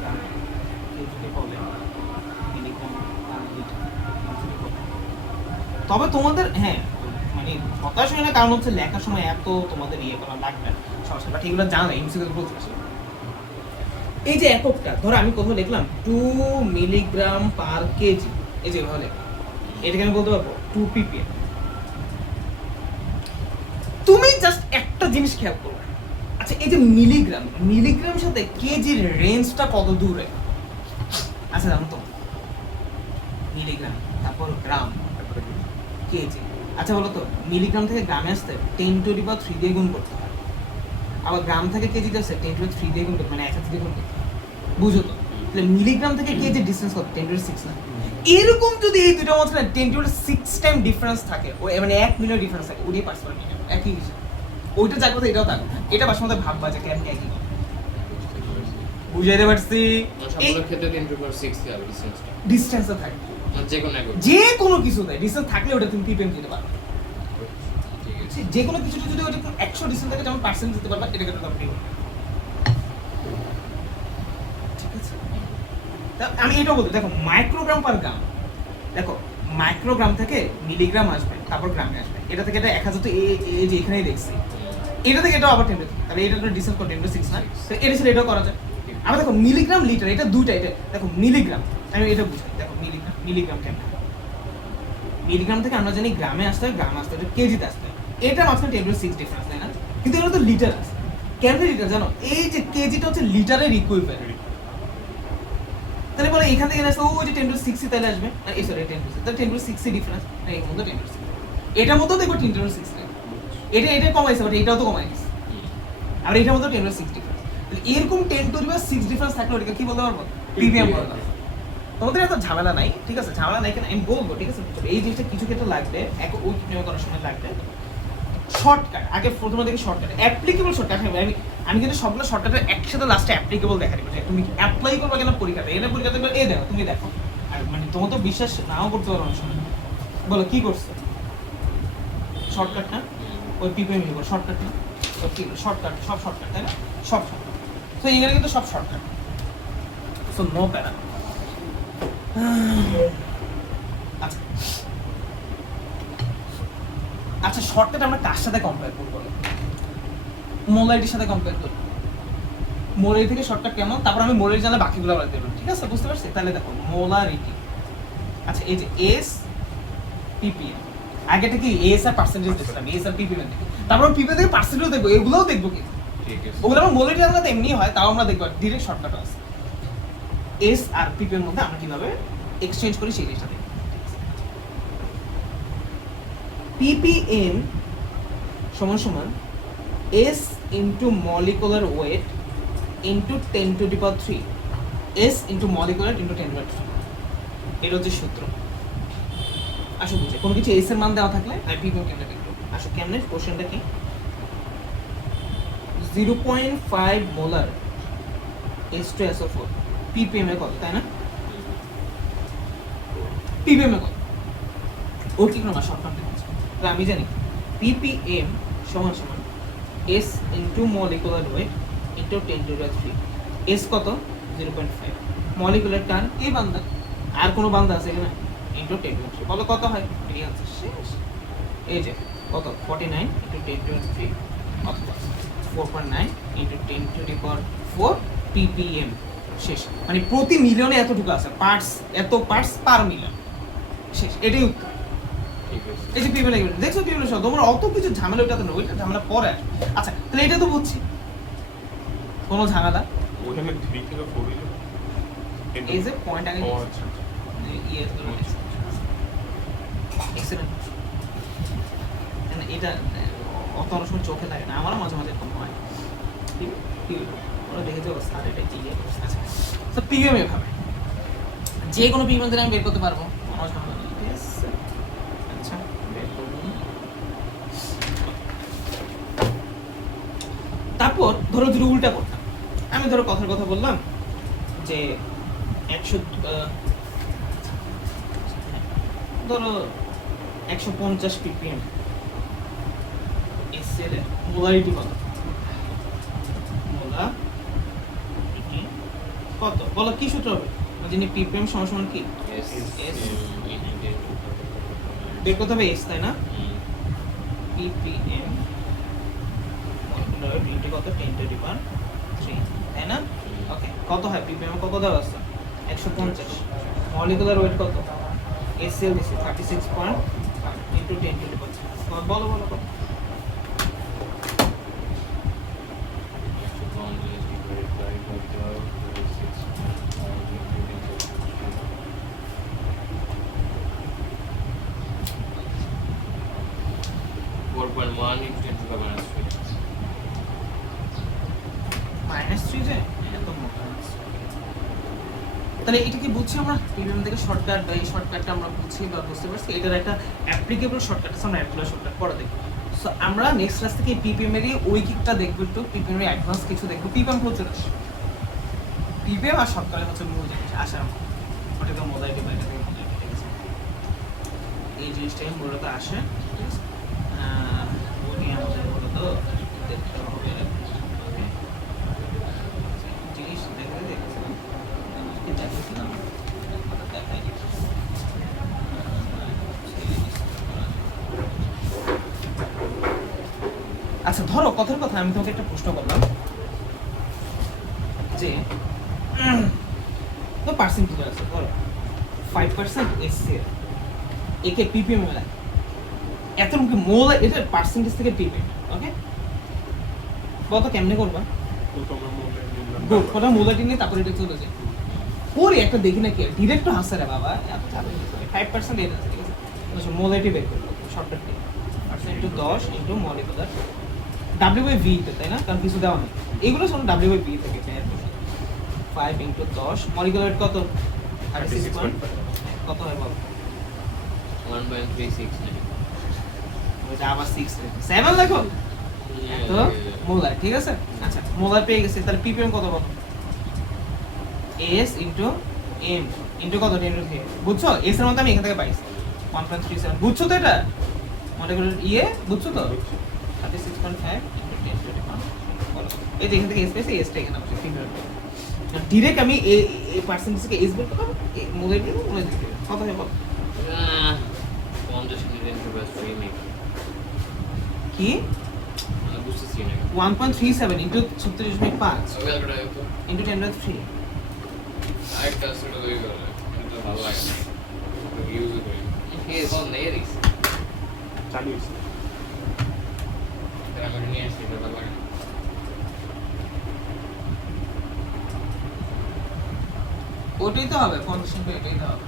গ্রাম, কেউ যদি বলে মিলিগ্রাম পার লিটার, তবে তোমাদের হ্যাঁ মানে হতাশ হয় না, কারণ হচ্ছে লেখার সময় এত তোমাদের ইয়ে করা লাগবে না, সমস্যা, বাট এগুলো জানো এমসিকিউ প্রচুর আসে। এই যে এককটা ধরো আমি কোথাও লিখলাম 2 মিলিগ্রাম পার কেজি, এই যে ভাবে এটাকে আমি বলতে পারবো 2 ppm। তুমি জাস্ট একটা জিনিস খেয়াল করবে, আচ্ছা এই যে মিলিগ্রাম, মিলিগ্রামের সাথে কেজির রেঞ্জটা কত দূরে, আচ্ছা জানো তো, মিলিগ্রাম তারপর গ্রাম কেজি, আচ্ছা বলো তো মিলিগ্রাম থেকে গ্রামে আসতে 10⁻³ দিয়ে গুণ করতে হয়, আবার গ্রাম থেকে কেজিতে আসতে 10⁻³ দিয়ে গুণ করতে, মানে 1 দিয়ে গুণ করতে, বুঝো তো। তাহলে মিলিগ্রাম থেকে কেজির ডিসটেন্স কত, 10⁻6 না? এরকম যদি এই দুটোর মধ্যে 10⁻6 টাইম ডিফারেন্স থাকে, মানে 1 মিলিয়ন ডিফারেন্স থাকে, ওটাই পার্টস পার মিলিয়ন, একই কিছু। ওইটা যার কথা এটাও থাকবে, এটা বাসার মধ্যে ভাববা যে কেন একই কথা, বুঝাইতে পারছি? এই সবগুলোর ক্ষেত্রে 10⁻6 কে হবে ডিসটেন্সটা, ডিসটেন্সটা থাকে, যে কোনো এক যে কোনো কিছুতে ডিসটেন্স থাকলে ওটা তুমি ppm দিতে পারবে। ঠিক আছে। যে কোনো কিছুটা যদি ওটা 100 ডিসটেন্স থাকে, যেমন পার্সেন্ট দিতে পারবা, এটাকে তো আপনি ঠিক আছে। তা আমি এটাও বলতে, দেখো মাইক্রোগ্রাম পার গ্রাম, দেখো মাইক্রোগ্রাম থেকে মিলিগ্রাম আসবে, তারপর গ্রামে আসবে, এটা থেকে এটা 1000, তো এই যে এখানেই দেখছি, এটা থেকে এটাও আবার 10, তাহলে এটা ডিসটেন্স কত, 10⁻6 না? তো এটা ছিল, এটাও করা যায়। ঠিক আমরা দেখো মিলিগ্রাম লিটার, এটা দুইটা, এটা দেখো মিলিগ্রাম, আমি এটা বুঝাই, দেখো মিলিগ্রাম কেমন, মিলিগ্রাম থেকে আমরা জানি গ্রামে আসতে হয়, গ্রামে আসতে হয়, কেজিতে আসতে হয়, এটা মাঝখানে 10⁶ ডিফারেন্স, তাই না? কিন্তু এগুলো তো লিটার আছে, কেন লিটার জানো? এই যে কেজিটা হচ্ছে লিটারের ইকুইভ্যালেন্ট, তাহলে বলে এখান থেকে আসলে ওই যে 10⁶ তাহলে আসবে, এই সরি 10⁶, তাহলে 10⁶ ডিফারেন্স, এর মধ্যে 10⁶, এটার মধ্যেও দেখো 10⁶, এটা কমাইছে, বাট এটাও তো কমাই দিচ্ছে, আর এটার মধ্যে 10⁶ ডিফারেন্স, এরকম 10⁶ ডিফারেন্স থাকলে ওটাকে কি বলতে পারবো? পিপিএম বলতে পারবো। তোমাদের এত ঝামেলা নাই, ঠিক আছে, ঝামেলা নাই, কেন আমি বলবো, ঠিক আছে, এই জিনিসটা কিছু ক্ষেত্রে লাগবে, এক ওই নিয়ম করার সময় লাগবে শর্টকাট, আগে প্রথমে দেখি শর্টকাট, অ্যাপ্লিকেবল শর্টকাট, আমি কিন্তু সবগুলো শর্টকাটের একসাথে লাস্টে অ্যাপ্লিকেবল দেখা দিব, যে তুমি অ্যাপ্লাই করবে কেন পরীক্ষাতে, এনে পরীক্ষাতে এই দেখো, তুমি দেখো, আর মানে তোমার তো বিশ্বাস নাও করতে পারো অনেক সময়, বলো কি করছো, শর্টকাট না, ওই পিপিএম লিখো, শর্টকাট না, ওই কি শর্টকাট, সব শর্টকাট, তাই না, সব শর্টকাট, তো এখানে কিন্তু সব শর্টকাট, সো নো প্যারা। আচ্ছা আচ্ছা, শর্টকাট আমরা কার সাথে কম্পেয়ার করবো? মোলারিটির সাথে কম্পেয়ার করবো, মোলারিটি থেকে শর্টকাট কেমন, তারপর আমি মোলারিটি জানলে বাকিগুলো বলতে পারবো, ঠিক আছে, বুঝতে পারছি? তাহলে দেখো মোলারিটি, আচ্ছা এই যে এস পিপিএম, আগেটা কি এস আর পার্সেন্টেজ দেখলাম, এস আর পিপিএম দেখি, তারপর পিপিএম থেকে পার্সেন্টেজ দেখবো, এগুলোও দেখবো, কি ঠিক আছে ওগুলো আমরা মোলারিটি জানলে তো এমনি হয়, তাও আমরা দেখবো ডিরেক্ট শর্টকাট আছে, এস আর পিপিএম মধ্যে আমরা কিভাবে এক্সচেঞ্জ করি সেই জিনিসটা দেখবো। ppm সমান সমান s into molecular weight into 10⁻³ s into molecular into 10⁻³ এটা হচ্ছে সূত্র। আসো বুঝে, কোনো কিছু s এর মান দেওয়া থাকলে আমি ppm কেমনে দেখবো, আসো কেমনে, কোশ্চেনটা কি, 0.5 মোলার H2SO4 ppm এ কত, তাই না? ppm এ কত, ওর কি কোনো শর্ট ফর্ম আছে? তো আমি জানি ppm সমান সমান s into molecular weight into 10⁻³ s কত 0.5, মলিকুলার টার্ন এই বান্দা, আর কোনো বান্দা আছে এখানে, ইনটু 10⁻³ বলো কত হয়, এই आंसर শেষ। এই যে কত 49 ইনটু 10⁻³ অথবা 4.9 ইনটু 10⁻⁴ ppm শেষ, মানে প্রতি মিলিয়নে এতটুকু আছে, পার্টস এত পার্টস পার মিলিয়ন, শেষ, এটাই উত্তর। ঠিক আছে এই যে পিপিএম লিখবে, দেখছো পিপিএম সব তোমার অত কিছু ঝামেলা, ওইটা তো না, ওইটা ঝামেলা পরে আসবে। আচ্ছা তাহলে এটা তো বুঝছি, কোনো ঝামেলা, ওখানে 3 থেকে 4 হইলো এই যে পয়েন্ট আগে ও আচ্ছা আচ্ছা। ইয়ে এক্সেলেন্ট, এটা অত অনেক সময় চোখে লাগে না, আমারও মাঝে মাঝে এরকম হয়, ওরা দেখেছে স্যার এটা কি ইয়ে করছে। আচ্ছা তো পিপিএম এভাবে যে কোনো পিপিএম দিলে আমি বের করতে পারবো, কোনো ঝামেলা নেই, ঠিক আছে? আচ্ছা বের করুন। তারপর ধরো যদি উল্টা করতাম, আমি ধরো কথার কথা বললাম যে 100 ধরো 150 ppm এর মোলারিটি কত, মোলারিটি কত বলো, কি সূত্র হবে, জানি ppm সমান সমান কি S S ইনটু বের করতে হবে s, তাই না? ppm মলিকুলার ইনটু কত 10⁻³ তাই না? ওকে কত হয় ppm কত দেওয়া আছে 150, মলিকুলার ওয়েট কত HCl দিছি 36.5 ইনটু 10⁻⁴ বলো বলো কত, -3 যে এত মোটা আছে। তাহলে এটা কি বুঝছি আমরা ppm থেকে শর্টকাট, বা এই শর্টকাটটা আমরা বুঝছি বা বুঝতে পারছি, এটার একটা অ্যাপ্লিকেবল শর্টকাট আছে, আমরা অ্যাপ্লাই শর্টকাট পরে দেখব। সো আমরা নেক্সট ক্লাস থেকে ppm এর ওই কিকটা দেখব, একটু ppm এর অ্যাডভান্স কিছু দেখব, ppm প্রচুর আসে, ppm আর শর্টকাট হচ্ছে মূল জিনিস আসার, ওটা তো মোলারিটি বাইরে থেকে মোলারিটি, ঠিক আছে, এই জিনিসটাই মূলত আসে, ঠিক আছে, ওই আমাদের মূলত দেখতে হবে, ওকে জিনিস দেখতে দেখছিলাম কি দেখছিলাম দেখাই। আচ্ছা ধরো কথার কথা আমি তোমাকে একটা প্রশ্ন করলাম যে তো পার্সেন্টেজ আছে ধরো 5% এসসিএল একে পিপিএম এ লাগে এত কি মোল এটা পার্সেন্টেজ থেকে পিপিএম ওকে বলতো কেমনে করবা প্রথমে মূল্যে নিলাম গুড ওটা মোলাটি নিয়ে তারপরে এটা চলে যায় পরে একটা দেখি না কি ডিরেক্ট হাসে রে বাবা এত চাপে 5% এটা আছে ঠিক আছে আচ্ছা মোলাটি বের করব শর্টকাট দিয়ে percent into 10 into molecular W/V তে তাই না কারণ কিছু দেওয়া নেই এগুলো সব W/V থেকে 5 ইনটু 10 মলিকুলার কত 36 পয়েন্ট কত হয় বল 1.369 ওইটা আবার 6 7 দেখো তো মোলার ঠিক আছে আচ্ছা মোলার পেয়ে গেছে তাহলে পিপিএম কত বলো এস ইনটু এম ইনটু কত 10 টু 3 বুঝছো এস এর মধ্যে আমি এখান থেকে পাইছি 1.37 বুঝছো তো এটা মনে করো বুঝছো তো 36.5 ইনটু 10 টু 1 বলো এই যে এখান থেকে এস পেয়েছি এসটা এখানে বসে ফিগার ডাইরেক্ট আমি এই পার্সেন্টেজ থেকে এস বের করব মোলার দিয়ে মোলার দিতে কত হয় বলো 50 মিলিয়ন রুপিস ফ্রি মেক কি বুঝতেছি না 1.37 ইনটু 36.5 ওকে এটা তো ইনটু 10 টু 3 আরেকটা সেটা তৈরি করে এটা ভালো লাগে না ইউজ করি হে বল নেরিস চালু হয়েছে এটা আমি নিয়ে আসি এটা ভালো লাগে ওটাই তো হবে 50 পে এটাই তো হবে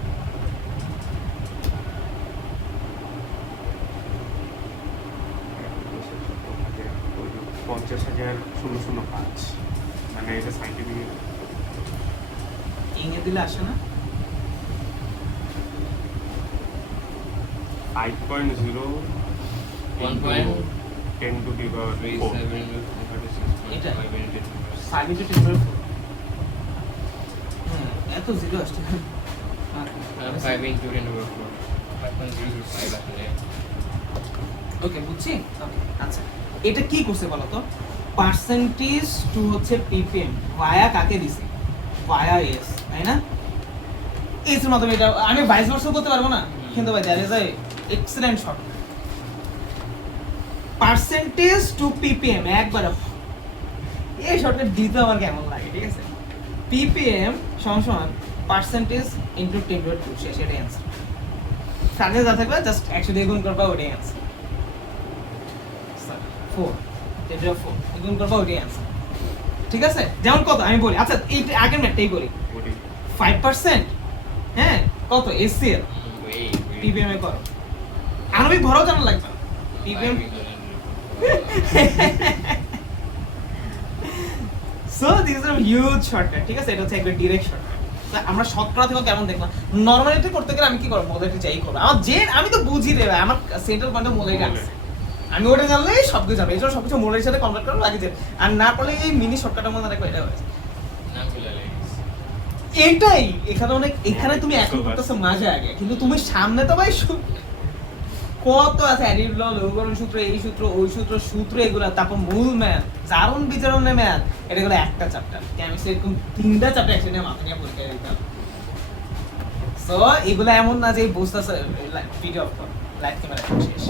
পঞ্চাশ হাজার 005 মানে এটা সাইন্টিফিক ইংরে দিলে আসে না 5.0 10 to the power 4 এটা? 37 মিনিট 5 into 10 power 4 এত জিরো আসছে 5 into 10 over 4 5.005 আসলে ওকে বুঝছি Okay, আচ্ছা এটা কি করছে বলো তো পার্সেন্টেজ টু হচ্ছে পিপিএম ভায়া কাকে দিছে ভায়া এস তাই না এস এর মাধ্যমে এটা আমি 22 বছর করতে পারবো না কিন্তু ভাই that is a excellent shot percentage to PPM একবার এই শটটা দিতে আমার কেমন লাগে ঠিক আছে পিপিএম সমান পার্সেন্টেজ ইনটু 10 টু 2 সেটাই অ্যানসার সাথে যা থাকবে জাস্ট 100 দিয়ে গুণ করবা ওটাই অ্যানসার 4 10 টু 4 গুণ করবা ওটাই অ্যানসার ঠিক আছে যেমন কত আমি বলি আচ্ছা এই আগের ম্যাথটাই করি 5% হ্যাঁ কত এসসিএল পিপিএম এ করো আণবিক ভরও জানা লাগবে PPM so this is a huge shortcut ঠিক আছে এটা হচ্ছে একবার ডিরেক্ট শর্টকাট আমরা শতকরা থেকে কেমন দেখলাম নরমালিটি করতে গেলে আমি কি করব মোলারিটি যাই করব আমি তো বুঝি রে ভাই আমার সেন্ট্রাল পয়েন্টে মোলারিটি আছে আমি ওটা জানলেই সব কিছু জানবো এছাড়া সবকিছু মোলারিটির সাথে কনভার্ট করা লাগে আর না পড়লে এই মিনি শর্টকাটের মধ্যে রাখো এটা হয়েছে এটাই এখানে অনেক এখানে তুমি এখন করতেছো মাঝে আগে কিন্তু তুমি সামনে তো ভাই কত আছে অ্যাডিড ল লঘুকরণ সূত্র এই সূত্র ওই সূত্র সূত্র এগুলো তারপর মূল ম্যাথ জারণ বিজারণের ম্যাথ এটা গুলো একটা চ্যাপ্টার কেমিস্ট্রি এরকম 3টা চ্যাপ্টার একসাথে মাথা নিয়ে পরীক্ষা দিতে হবে সো এগুলো এমন না যে বুঝতেছে ভিডিও অফ লাইভ ক্যামেরা শেষ